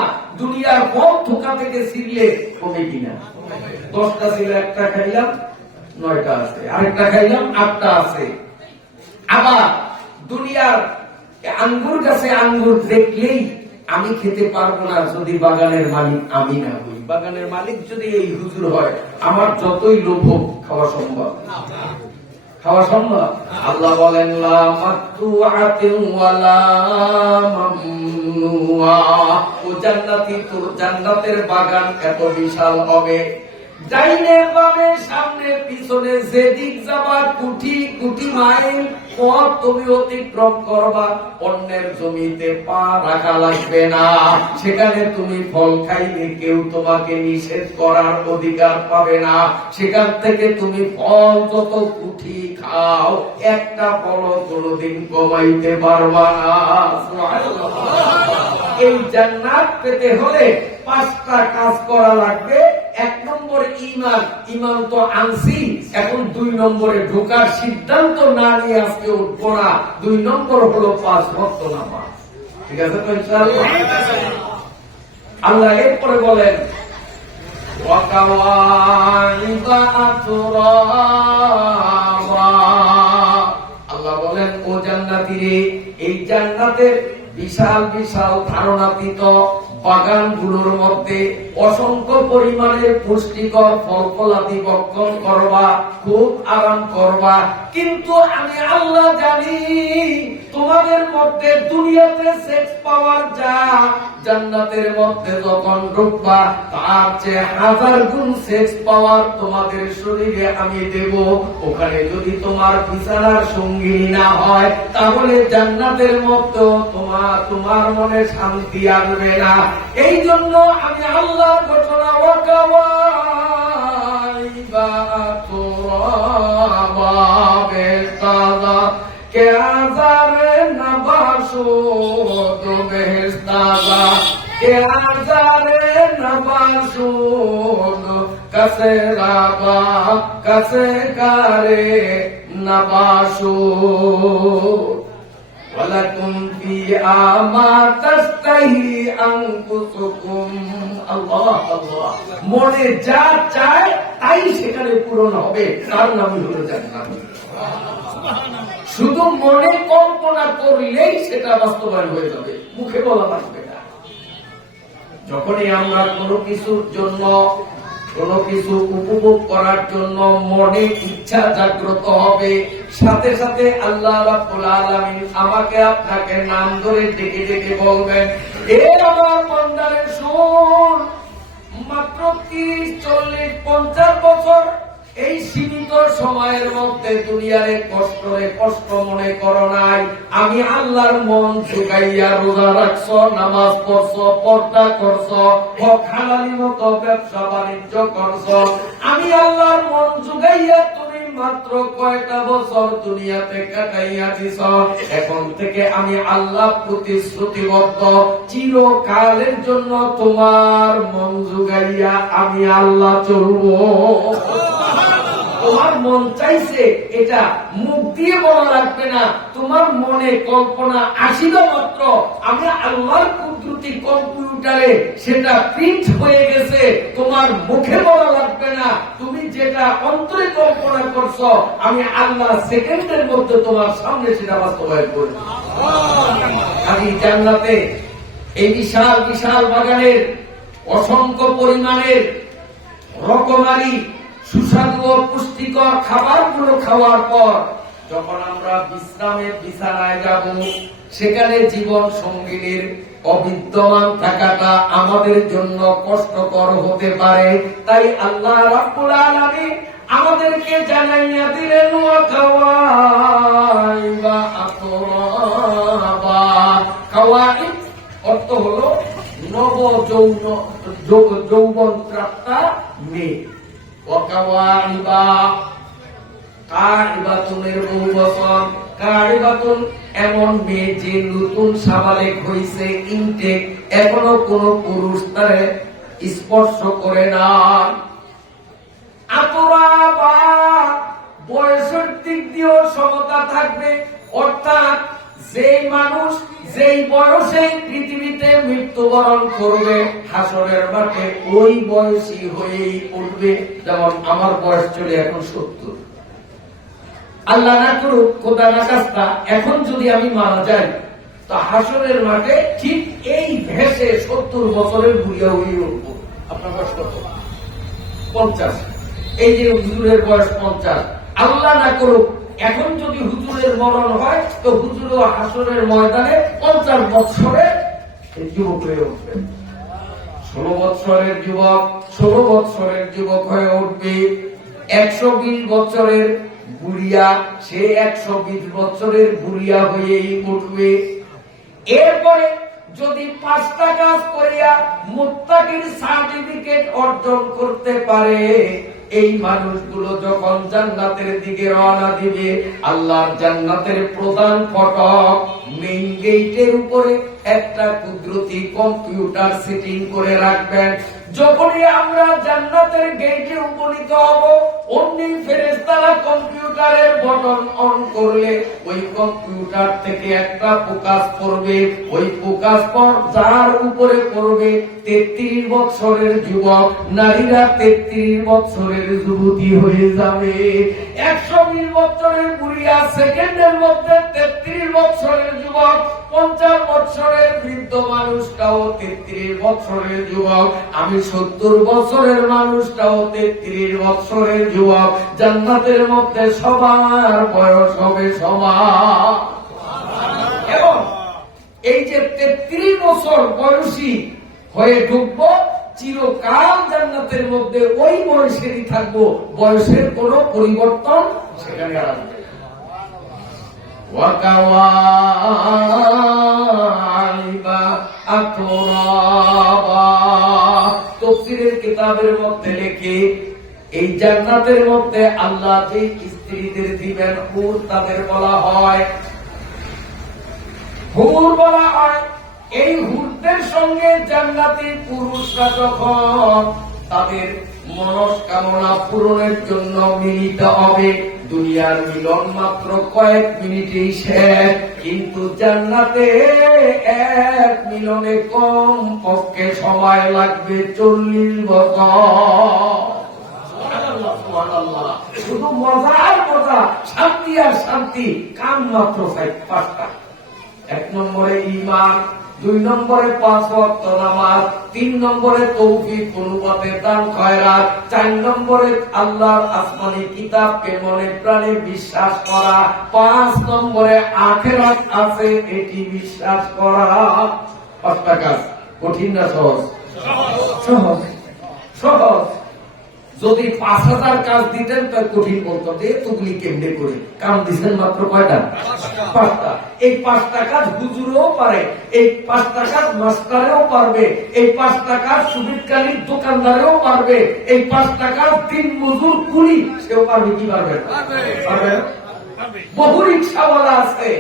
দুনিয়ার ফল ধোকা থেকে ছিঁড়লে কমে কিনা? 10টা ছিল, একটা খাইলাম 9টা আছে, আরেকটা খাইলাম 8টা আছে। আবার দুনিয়ার আঙ্গুর গাছে আঙ্গুর দেখলেই আমি খেতে পারবো না যদি বাগানের মালিক আমি না হই। বাগানের মালিক যদি এই হুজুর হয়, আমার যতই লোভ হোক খাওয়া সম্ভব? খাওয়া সম্ভব? আল্লাহ বলেন লা মাকতুআতিন ওয়ালা মামনুআ। ও জান্নাতি, তোর জান্নাতের বাগান এত বিশাল হবে, ডাইনে বামে সামনে পিছনে যেদিক যাবা কোটি কোটি মাইল পথ তুমি অতিক্রম করবা, অন্যের জমিতে পা রাখা লাগবে না। সেখানে তুমি ফল খাইলে কেউ তোমাকে নিষেধ করার অধিকার পাবে না। সেখান থেকে তুমি ফল যত কোটি খাও, একটা ফল কোনোদিন কমাইতে পারবা না। এই জান্নাত পেতে হলে 5টা কাজ করা লাগবে। 1 নম্বর ঈমান। ঈমান তো আনছি, এখন 2 নম্বরে ঢোকার সিদ্ধান্ত না নিয়ে আজকে উঠবো না। 2 নম্বর হলো 5 ওয়াক্ত নামাজ। ঠিক আছে তো ইনশাআল্লাহ? আল্লাহ এরপরে বলেন আল্লাহ বলেন ও জান্নাতীরে, এই জান্নাতের বিশাল বিশাল ধারণাতীত বাগানগুলোর মধ্যে অসংখ্য পরিমাণের পুষ্টিকর ফল ফলাদি বক্ষণ করবা, খুব আরাম করবা। কিন্তু আমি আল্লাহ জানি তোমাদের মধ্যে দুনিয়াতে সেক্স পাওয়ার যা, জান্নাতের মধ্যে যখন ঢুকবা তার চেয়ে 1000 গুণ সেক্স পাওয়ার তোমাদের শরীরে আমি দেব। ওখানে যদি তোমার বিছানার সঙ্গী না হয়, তাহলে জান্নাতের মধ্যে তোমার মনে শান্তি আসবে না। এই জন্য আমি আল্লাহর ঘোষণা ওয়াকাওয়াইবা তুরাবা বেস্তাদা কে আজারে নাবাসুদ বেস্তাদা কে আজারে নাবাসুদ কাসে রাবা কাসে কারে নাবাসুদ ওয়ালাকুম ফিহা মা তাশতাহি আনফুসুকুম। আল্লাহ আল্লাহ, মনে যা চায় তাই সেখানে পূরণ হবে, তার নামই হলো জান্নাত। শুধু মনে কল্পনা করলেই সেটা বাস্তবায়ন হয়ে যাবে, মুখে বলা লাগবে না। যখনই আমরা কোনো কিছুর জন্য, কোনো কিছু উপভোগ করার জন্য মনে ইচ্ছা জাগ্রত হবে, সাথে সাথে আল্লাহ রাব্বুল আলামিন আমাকে আপনাকে নাম ধরে ডেকে ডেকে বলবেন, এ আমার বান্দারে শোন, মাত্র 30, 40, 50 বছর এই সীমিত সময়ের মধ্যে দুনিয়ারে কষ্ট মনে করো নাই। আমি আল্লাহর মন ঝুঁকাইয়া রোজা রাখছো, নামাজ পড়ছো, পর্দা করছো, হক হালালি মতো ব্যবসা বাণিজ্য করছো। আমি আল্লাহর মন ঝুঁকাইয়া তুমি মাত্র কয়টা বছর দুনিয়াতে কাটাইয়া দিছ। এখন থেকে আমি আল্লাহ প্রতিশ্রুতিবদ্ধ, চিরকালের জন্য তোমার মন ঝুঁকাইয়া আমি আল্লাহ চলবো। তোমার মন চাইছে, এটা মুখ দিয়ে বলা লাগবে না, তোমার মনে কল্পনা আসিল মাত্র, আমি আল্লাহর কুদরতি কম্পিউটারে সেটা প্রিন্ট হয়ে গেছে, তোমার মুখে বলা লাগবে না। তুমি যেটা অন্তরে কল্পনা করছো, আমি আল্লাহ সেকেন্ডের মধ্যে তোমার সামনে সেটা বাস্তবায়ন করি। আমি জান্নাতে এই বিশাল বিশাল বাগানের অসংখ্য পরিমাণের রকমারি সুস্বাদু ও পুষ্টিকর খাবারগুলো খাওয়ার পর যখন আমরা বিশ্রামের বিছানায় যাব, সেখানে জীবন সঙ্গিনীর অবিদ্যমান থাকাটা আমাদের জন্য কষ্টকর হতে পারে। তাই আল্লাহ রাব্বুল আলামিন আমাদেরকে জানাইয়া দিলেন ওয়াকাওয়াইবা আতরাবা। কাওয়াইব অর্থ হলো নব যৌবন প্রাপ্তা মেয়ে। ওয়াকাওয়াইবা কাইবাতুনের বহু বছর, কাইবাতুন এমন মেয়ে যে নতুন সাবালেক হইছে, ইনটেক, এখনো কোন পুরুষ তারে স্পর্শ করে না। আতরাবা বয়সের দিক দিয়েও সমতা থাকবে, অর্থাৎ যেই মানুষ যেই বয়সে পৃথিবীতে মৃত্যুবরণ করবে হাসরের মাঠে ওই বয়সী হয়েই উঠবে। যেমন আমার বয়স চলে এখন 70, আল্লাহ না করুক খোদা না খাস্তা, এখন যদি আমি মারা যাই তো হাসরের মাঠে ঠিক এই ভেসে 70 বছরের বুড়িয়া হয়ে উঠবো। আপনার বয়স কত? 50। এই যে হুজুরের বয়স 50, আল্লাহ না করুক এখন যদি হুজুরের মরণ হয় তো হুজুর হাসরের ময়দানে 50 বছরে যুবক হয়ে উঠবে। 16 বছরের যুবক 16 বছরের যুবক হয়ে উঠবে। 120 বছরের বুড়িয়া সে 120 বছরের বুড়িয়া হয়েই উঠবে। এরপরে যদি 5টা কাজ করিয়া মুত্তাকির সার্টিফিকেট অর্জন করতে পারে, এই মানুষগুলো যখন জান্নাতের দিকে রওনা দিবে, আল্লাহর জান্নাতের প্রধান ফটক মেইন গেটের উপরে একটা কুদরতি কম্পিউটার সেটিং করে রাখবেন। যখনই আমরা জান্নাতের গেটে উপনীত হব, অমনি ফেরেশতারা কম্পিউটারের বটন অন করলে ওই কম্পিউটার থেকে একটা ফোকাস পড়বে। ওই ফোকাস পর যার উপরে পড়বে 33 বছরের যুবক, নারীরা 33 বছরের যুবতী হয়ে যাবে। 120 বছরের বুড়িয়া সেকেন্ডের মধ্যে 33 বছরের যুবক, 50 বছরের বৃদ্ধ মানুষটাও 33 বছরের যুবক, আমি 70 বছরের মানুষটাও 33 বছরের যুবক। জান্নাতের মধ্যে সবার বয়স হবে সমান। এবং এই যে 33 বছর বয়সী হয়ে ঢুকবো, চিরকাল জান্নাতের মধ্যে ওই বয়সেরই থাকবো, বয়সের কোনো পরিবর্তন সেখানে আসবে। তাফসীরের কিতাবের মধ্যে লেখে এই জান্নাতের মধ্যে আল্লাহ যে স্ত্রীদের দিবেন হুর, তাদের বলা হয় হুর বলা হয়। এই হুরদের সঙ্গে জান্নাতি পুরুষরা যখন তাদের মনস্কামনা পূরণের জন্য মিলিত হবে, দুনিয়ার মিলন মাত্র কয়েক মিনিটেই শেষ, কিন্তু জান্নাতে এক মিলনে কম পক্ষে সময় লাগবে 40 বছর। শুধু মজার মজা, শান্তি আর শান্তি, কাম মাত্র 5টা। 1 নম্বরে ঈমান, 2 নম্বরে 5 ওয়াক্ত নামাজ, 3 নম্বরে তৌফিক অনুপাতে দান খয়রাত, 4 নম্বরে আল্লাহর আসমানি কিতাবকে মনে প্রাণে বিশ্বাস করা, 5 নম্বরে আখিরাত আছে এটি বিশ্বাস করা। 5টা কাজ কঠিন না সহজ? সহজ সহজ। যদি 5000 কাজ দিতেন তো কঠিন বলতো যে তুগলি কেমনে করে, কাম দিচ্ছেন মাত্র কয়টা? 5টা। এই 5টা কাজ হুজুরও পারে, এই 5টা কাজ মাস্টারেও পারবে, এই 5টা কাজ সুবিধকারী দোকানদারেও পারবে, এই 5টা কাজ দিন মজুর কুলি সেও পারবে। কি পারবে? বহু রিক্সাওয়ালা আছে,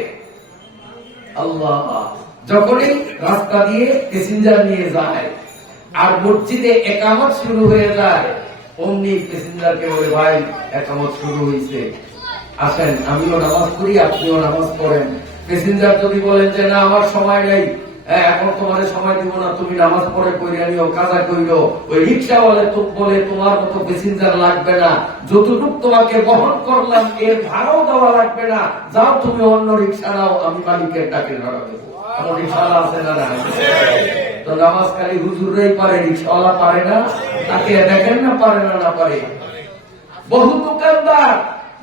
আল্লাহ যখনই রাস্তা দিয়ে প্যাসেঞ্জার নিয়ে যায় আর মসজিদে একামত শুরু হয়ে যায়, অমনি প্যাসেঞ্জারকে বলে ভাই একামত শুরু হয়েছে, আসেন আমিও নামাজ পড়ি আপনিও নামাজ পড়েন। প্যাসেঞ্জার যদি বলেন যে না আমার সময় নেই, এখন তোমাদের সময় দিব না, তুমি নামাজ পড়ে কইরা নিও, কাজা কইরো, ওই রিক্সাওয়ালা তো বলে তোমার মতো প্যাসেঞ্জার লাগবে না, যতটুকু তোমাকে বহন করলাম এর ভাড়াও দেওয়া লাগবে না, যাও তুমি অন্য রিক্সা নাও, আমি মালিকের ডাকে ভাড়া দেবো। আমার রিক্সাওয়ালা আছে না? তো নামাজকারী হুজুররাই পারে, রিক্সাওয়ালা পারে না। তাকে দেখেন না পারে না? না পারে। বহু দোকানদার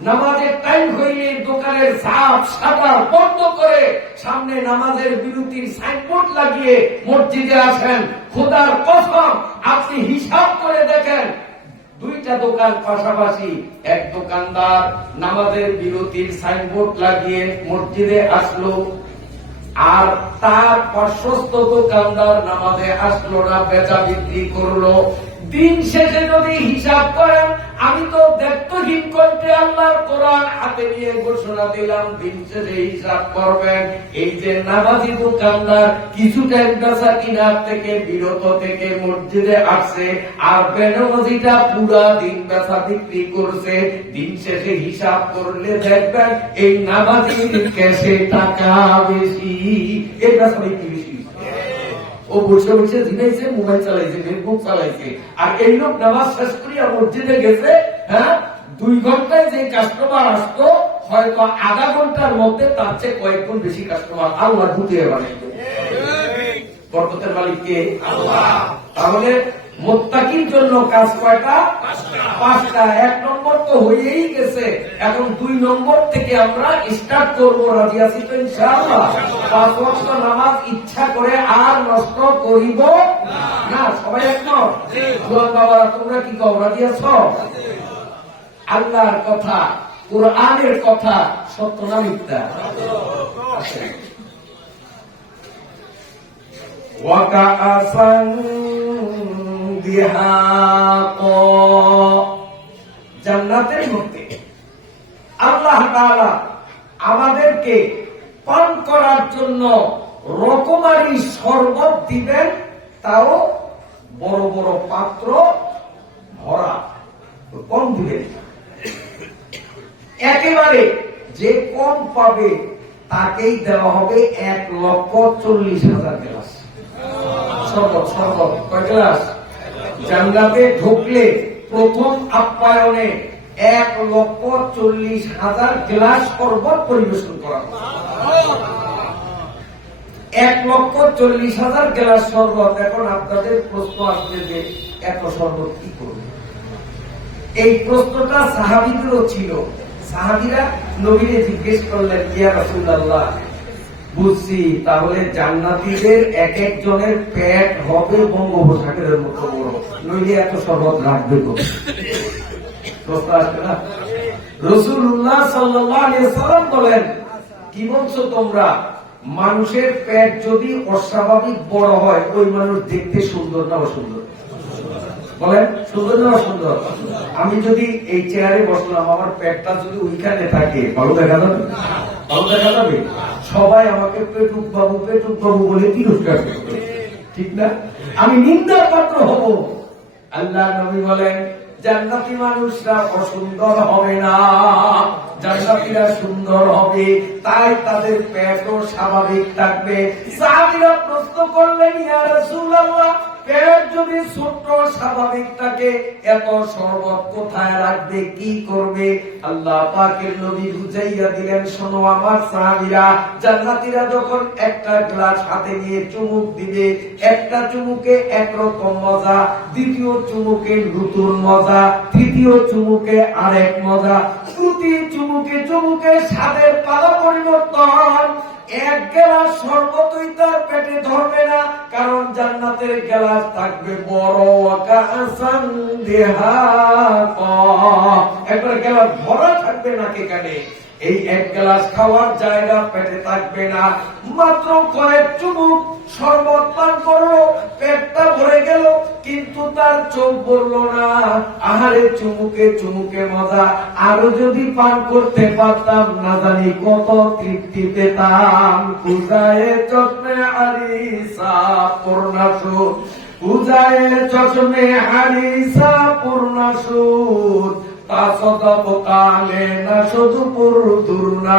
নামাজের টাইম হইলে দোকানের ঝাপ শাটার বন্ধ করে সামনে নামাজের বিরতির সাইনবোর্ড লাগিয়ে মসজিদে আসেন। খোদার কসম আপনি হিসাব করে দেখেন, 2টা দোকান পাশাপাশি, এক দোকানদার নামাজের বিরতির সাইনবোর্ড লাগিয়ে মসজিদে আসলো, আর তার পার্শ্বস্থ দোকানদার নামাজে আসলো না, বেচা বিক্রি করলো। দিন শেষে যদি হিসাব করেন, আমি তো দায়িত্বহীন কণ্ঠে আল্লাহর কোরআন হাতে নিয়ে ঘোষণা দিলাম, দিন শেষে হিসাব করবেন এই যে নামাজি দোকানদার কিছুটা বেচা কিনার থেকে বিরত থেকে মসজিদে আসছে, আর বেনামাজিটা পুরা দিন বেচা বিক্রি করছে, দিন শেষে হিসাব করলে দেখবেন এই নামাজির ক্যাশে টাকা বেশি, এই বেচা বিক্রি বেশি। ও বসে বসে ঝিনাইছে, মোবাইল চালাইছে, ফেসবুক চালাইছে। আর এই লোক নামাজ শেষ করিয়া মসজিদে গেছে, হ্যাঁ 2 ঘন্টায় যে কাস্টমার আসতো হয়তো আধা ঘন্টার মধ্যে তার চেয়ে কয়েক গুণ বেশি কাস্টমার আল্লাহ ঢুকিয়ে বানাইতো। বরকতের মালিক কে? আল্লাহ। তাহলে মুত্তাকির জন্য কাজ কয়টা? 5টা। 1 নম্বর তো হয়েই গেছে, এখন 2 নম্বর থেকে আমরা স্টার্ট করবো। রাজি আছি তো ইনশাআল্লাহ? 5 ওয়াক্ত নামাজ ইচ্ছা করে আর নষ্ট করিব না। সবাই একমত? জোয়ান বাবা তোমরা কি কও, রাজি আছো? আল্লাহর কথা, কোরআনের কথা সত্য না মিথ্যা? ওয়াকাআসান দিহাকা, জান্নাতের মধ্যে আল্লাহ তাআলা আমাদেরকে পান করার জন্য রকমারি শরবত দিবেন, তাও বড় বড় পাত্র ভরা, কম দিবেন। একেবারে যে কম পাবে তাকেই দেওয়া হবে 1,40,000 গ্লাস শরবত। শরবত কয় গ্লাস? জান্নাতে ঢুকলে প্রথম আপ্যায়নে 1,40,000 গ্লাস শরবত পরিবেশন করা হবে। 1,40,000 গ্লাস শরবত। এখন আপনাদের প্রশ্ন আসবে যে এত শরবত কি করবে? এই প্রশ্নটা সাহাবীদেরও ছিল। সাহাবীরা নবীকে জিজ্ঞেস করলেন, ইয়া রাসূলুল্লাহ, বুঝছি তাহলে জান্নাতীদের এক একজনের পেট হবে বঙ্গোপসাগরের মতো বড়, নইলে এত শরবত রাখবে তো? প্রশ্ন আসবে না? রাসূলুল্লাহ সাল্লাল্লাহু আলাইহি ওয়াসাল্লাম বলেন, কি বলছো তোমরা? মানুষের পেট যদি অস্বাভাবিক বড় হয়, ওই মানুষ দেখতে সুন্দর না অসুন্দর? বলেন সুন্দর না অসুন্দর? আমি যদি এই চেয়ারে বসলাম, আমার পেটটা যদি ওইখানে থাকে, ভালো দেখা যাবে? ভালো দেখা যাবে? সবাই আমাকে পেটুক বাবু বলে তিরস্কার করবে, ঠিক না? আমি নিন্দার পাত্র হব। আল্লাহ নবী বলেন, জান্নাতি মানুষরা অসুন্দর হবে না, জান্নাতীরা সুন্দর হবে, তাই তাদের পেটও স্বাভাবিক থাকবে। সাহাবীরা প্রশ্ন করলেন, ইয়া রাসূলুল্লাহ, পেট যদি ছোট স্বাভাবিক থাকে, এত শরবত কোথায় রাখবে, কি করবে? আল্লাহ পাকের নবী বুঝাইয়া দিলেন, শোনো আমার সাহাবীরা, জান্নাতীরা যখন একটা গ্লাস হাতে নিয়ে চুমুক দিবে, একটা চুমুকে একরকম মজা, দ্বিতীয় চুমুকে নতুন মজা, তৃতীয় চুমুকে আরেক মজা, প্রতি চুমুকে চুমুকে স্বাদের পালা পরিবর্তন। এক গ্লাস শরবতই তার পেটে ধরবে না, কারণ জান্নাতের গ্লাস থাকবে বড়। ওয়াকাআসান দিহাকা, একবার গ্লাস ভরা থাকবে নাকে কানে। এই এক গ্লাস খাওয়ার জায়গা পেটে থাকবে না, মাত্র কয়েক চুমুক শরবত পান করলো, পেটটা ভরে গেল, কিন্তু তার চোখ বলল না, আহারে চুমুকে চুমুকে মজা, আরো যদি পান করতে পারতাম না জানি কত তৃপ্তি পেতাম। পূজায় চশমে হারিসা পূর্ণাসুদ, পূজায় চশমে হারিসা পূর্ণাসুদ, কালে না শুধু পুরুদুর না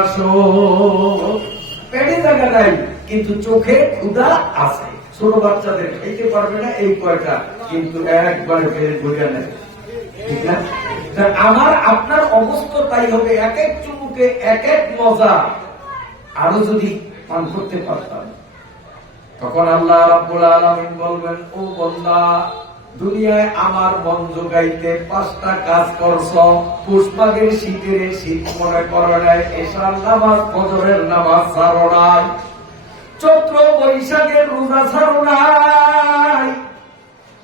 পেটে জায়গা নাই, কিন্তু চোখে ক্ষুধা আছে। ছোট বাচ্চাদের খাইতে পারবে না এই কয়টা, কিন্তু একবারে পেট ভরিয়া নেয়, ঠিক না? আমার আপনার অবস্থা তাই হবে, এক এক চুমুকে এক এক মজা। আরো যদি পান করতে পারতাম, তখন আল্লাহ রাব্বুল আলামিন বলবেন, ও বান্দা, দুনিয়ায় আমার মন জোগাইতে 5টা কাজ করছ। পুষ্পাগের শীতের শীত মনে করো নাই, এশার নামাজ ফজরের নামাজ ছাড়ো নাই, চৈত্র বৈশাখের রোজা ছাড়ো নাই,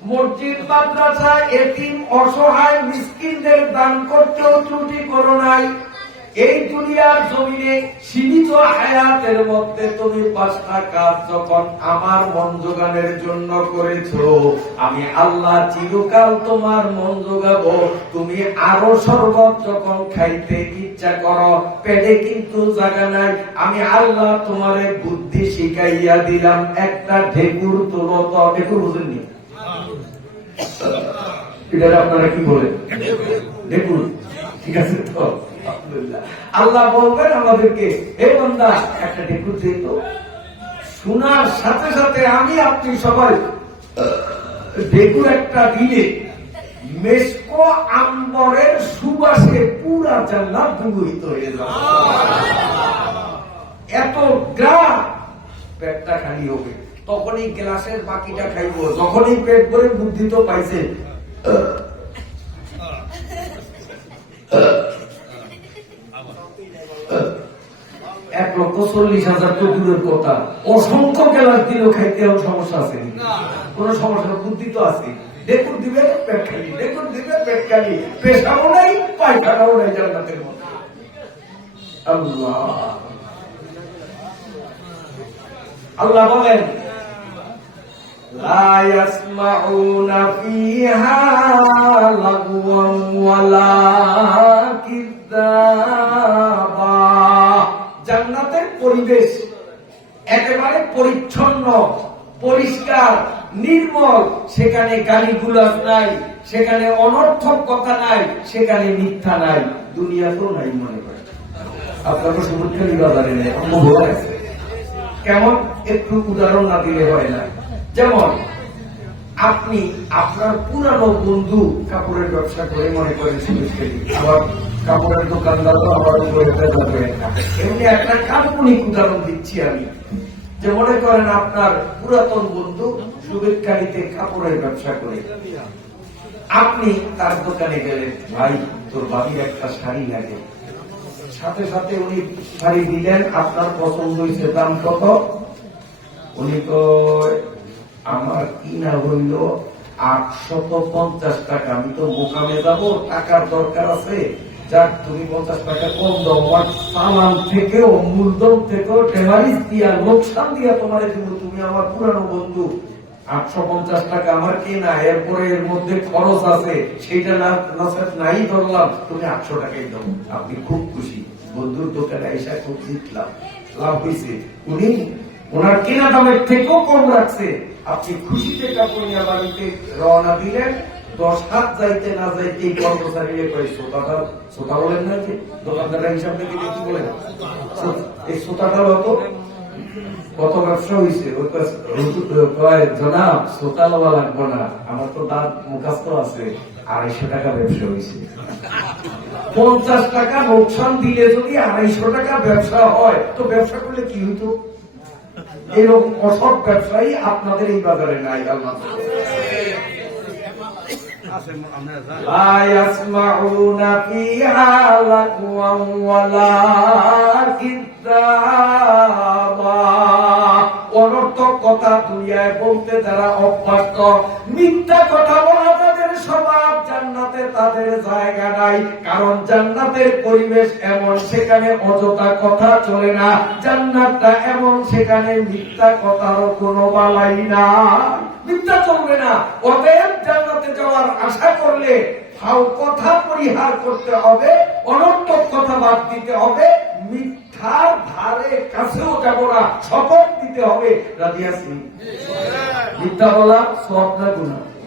মসজিদ মাদ্রাসা এতিম অসহায় মিসকিনদের দান করতেও ত্রুটি করো নাই। এই দুনিয়ার জমিনে সীমিত হায়াতের মধ্যে তুমি 5টা কাজ যখন আমার মন জোগানোর জন্য করেছো, আমি আল্লাহ চিরকাল তোমার মন জোগাবো। তুমি আরো শরবত যখন খাইতে ইচ্ছা করো, পেটে কিন্তু জায়গা নাই, আমি আল্লাহ তোমারে বুদ্ধি শিখাইয়া দিলাম। একটা ঢেকুর তোলো তো, ঢেকুর বুঝেননি? এটা আপনারা কি বলেন? ঢেকুর, ঠিক আছে তো? আল্লাহ বলবেন আমাদেরকে, হে বান্দা, একটা ঢেকুর দিত, শোনার সাথে সাথে আমি আপনি সবাই দেখুন একটা দিনে মেসকো আম্বরের সুবাসে পুরা জান্নাত দুর্গিত হয়ে যাবে। এত গ্রাম পেটটা খালি হবে, তখনই গ্লাসের বাকিটা খাইব। যখনই পেট ভরে বুদ্ধি তো পাইছে, 1,40,000 তো দূরের কথা, অসংখ্য গ্লাস দিলেও খাইতেও সমস্যা আছে, কোন সমস্যা বুদ্ধি তো আছে। দেখুন দিবে পেট খালি, দেখুন দিবে পেট খালি, পেশাবো নাই পায়খানাও নাই জান্নাতের মধ্যে। আল্লাহ আল্লাহ বলেন লা ইয়াসমাউনা ফিহা লাগওয়ান ওয়ালা কিযাবা। জান্নাতের পরিবেশ একেবারে পরিচ্ছন্ন, পরিষ্কার, নির্মল। সেখানে গালিগুলাজ নাই, সেখানে অনর্থক কথা নাই, সেখানে মিথ্যা নাই। দুনিয়াতেও নাই মনে করে। আপনাকে সমুদ্রের বাজারে নেই, কেমন একটু উদাহরণ না দিলে হয় না। যেমন আপনি আপনার পুরানো বন্ধু কাপড়ের ব্যবসা করে মনে করেন আবার কাপড়ের দোকানদার আবার এমনি একটা কাল্পনিক উদাহরণ দিচ্ছি আমি, যে মনে করেন আপনার পুরাতন বন্ধু সুবেদকারীতে কাপড়ের ব্যবসা করে, আপনি তার দোকানে গেলেন, ভাই তোর বাড়ির একটা শাড়ি লাগে। সাথে সাথে উনি শাড়ি দিলেন, আপনার পছন্দ হয়েছে, দাম কত? উনি তো আমার কিনা হইল 850 টাকা। আমি তো মোকামে যাব, টাকার দরকার আছে, যাক তুমি 50 টাকা কম দাও। আমার সামান থেকেও মূলধন থেকেও ডেমারিজ দিয়া লোকসান দিয়া তোমার দিব। তুমি আমার পুরানো বন্ধু, 850 টাকা আমার কেনা, এরপরে এর মধ্যে খরচ আছে, সেইটা না নাই ধরলাম, তুমি 800 টাকাই দাও। আপনি খুব খুশি, বন্ধুর দোকানে এসে খুব জিতলাম, লাভ হয়েছে। উনি ওনার কেনা দামের থেকেও কম রাখছে। আপনি খুশিতে কাপড় নিয়ে বাড়িতে রওনা দিলেন, 10 হাত যাইতে না যাইতে কর্মচারী শ্রোতা বলেন না, যে দোকানদার হিসাব থেকে কি বলেন, এই শ্রোতাটা কত ব্যবসা হয়েছে। জনাব শ্রোতা লওয়া লাগবো না, আমার তো দাঁত মুখাস্ত আছে, 250 টাকা ব্যবসা হয়েছে। 50 টাকা লোকসান দিলে যদি 250 টাকা ব্যবসা হয়, তো ব্যবসা করলে কি হইতো? এরকম অসৎ ব্যবসায়ী আপনাদের এই বাজারে নাই। আল্লাহ অনর্থক কথা দুনিয়ায় বলতে যারা অভ্যস্ত, মিথ্যা কথা বলা তাদের স্বভাব, জান্নাতে তাদের জায়গা নাই। কারণ জান্নাতের পরিবেশ এমন, সেখানে অযথা কথা চলে না। জান্নাতটা এমন, সেখানে মিথ্যা কথারও কোনো বালাই না, মিথ্যা চলবে না। অতএব জান্নাতে যাওয়ার আশা করলে ফাও কথা পরিহার করতে হবে, অনর্থক কথা বাদ দিতে হবে, মিথ্যার ধারে কাছেও যাব না, শপথ দিতে হবে। রাজি আছি? মিথ্যা বলা সওয়াব না গুনাহ?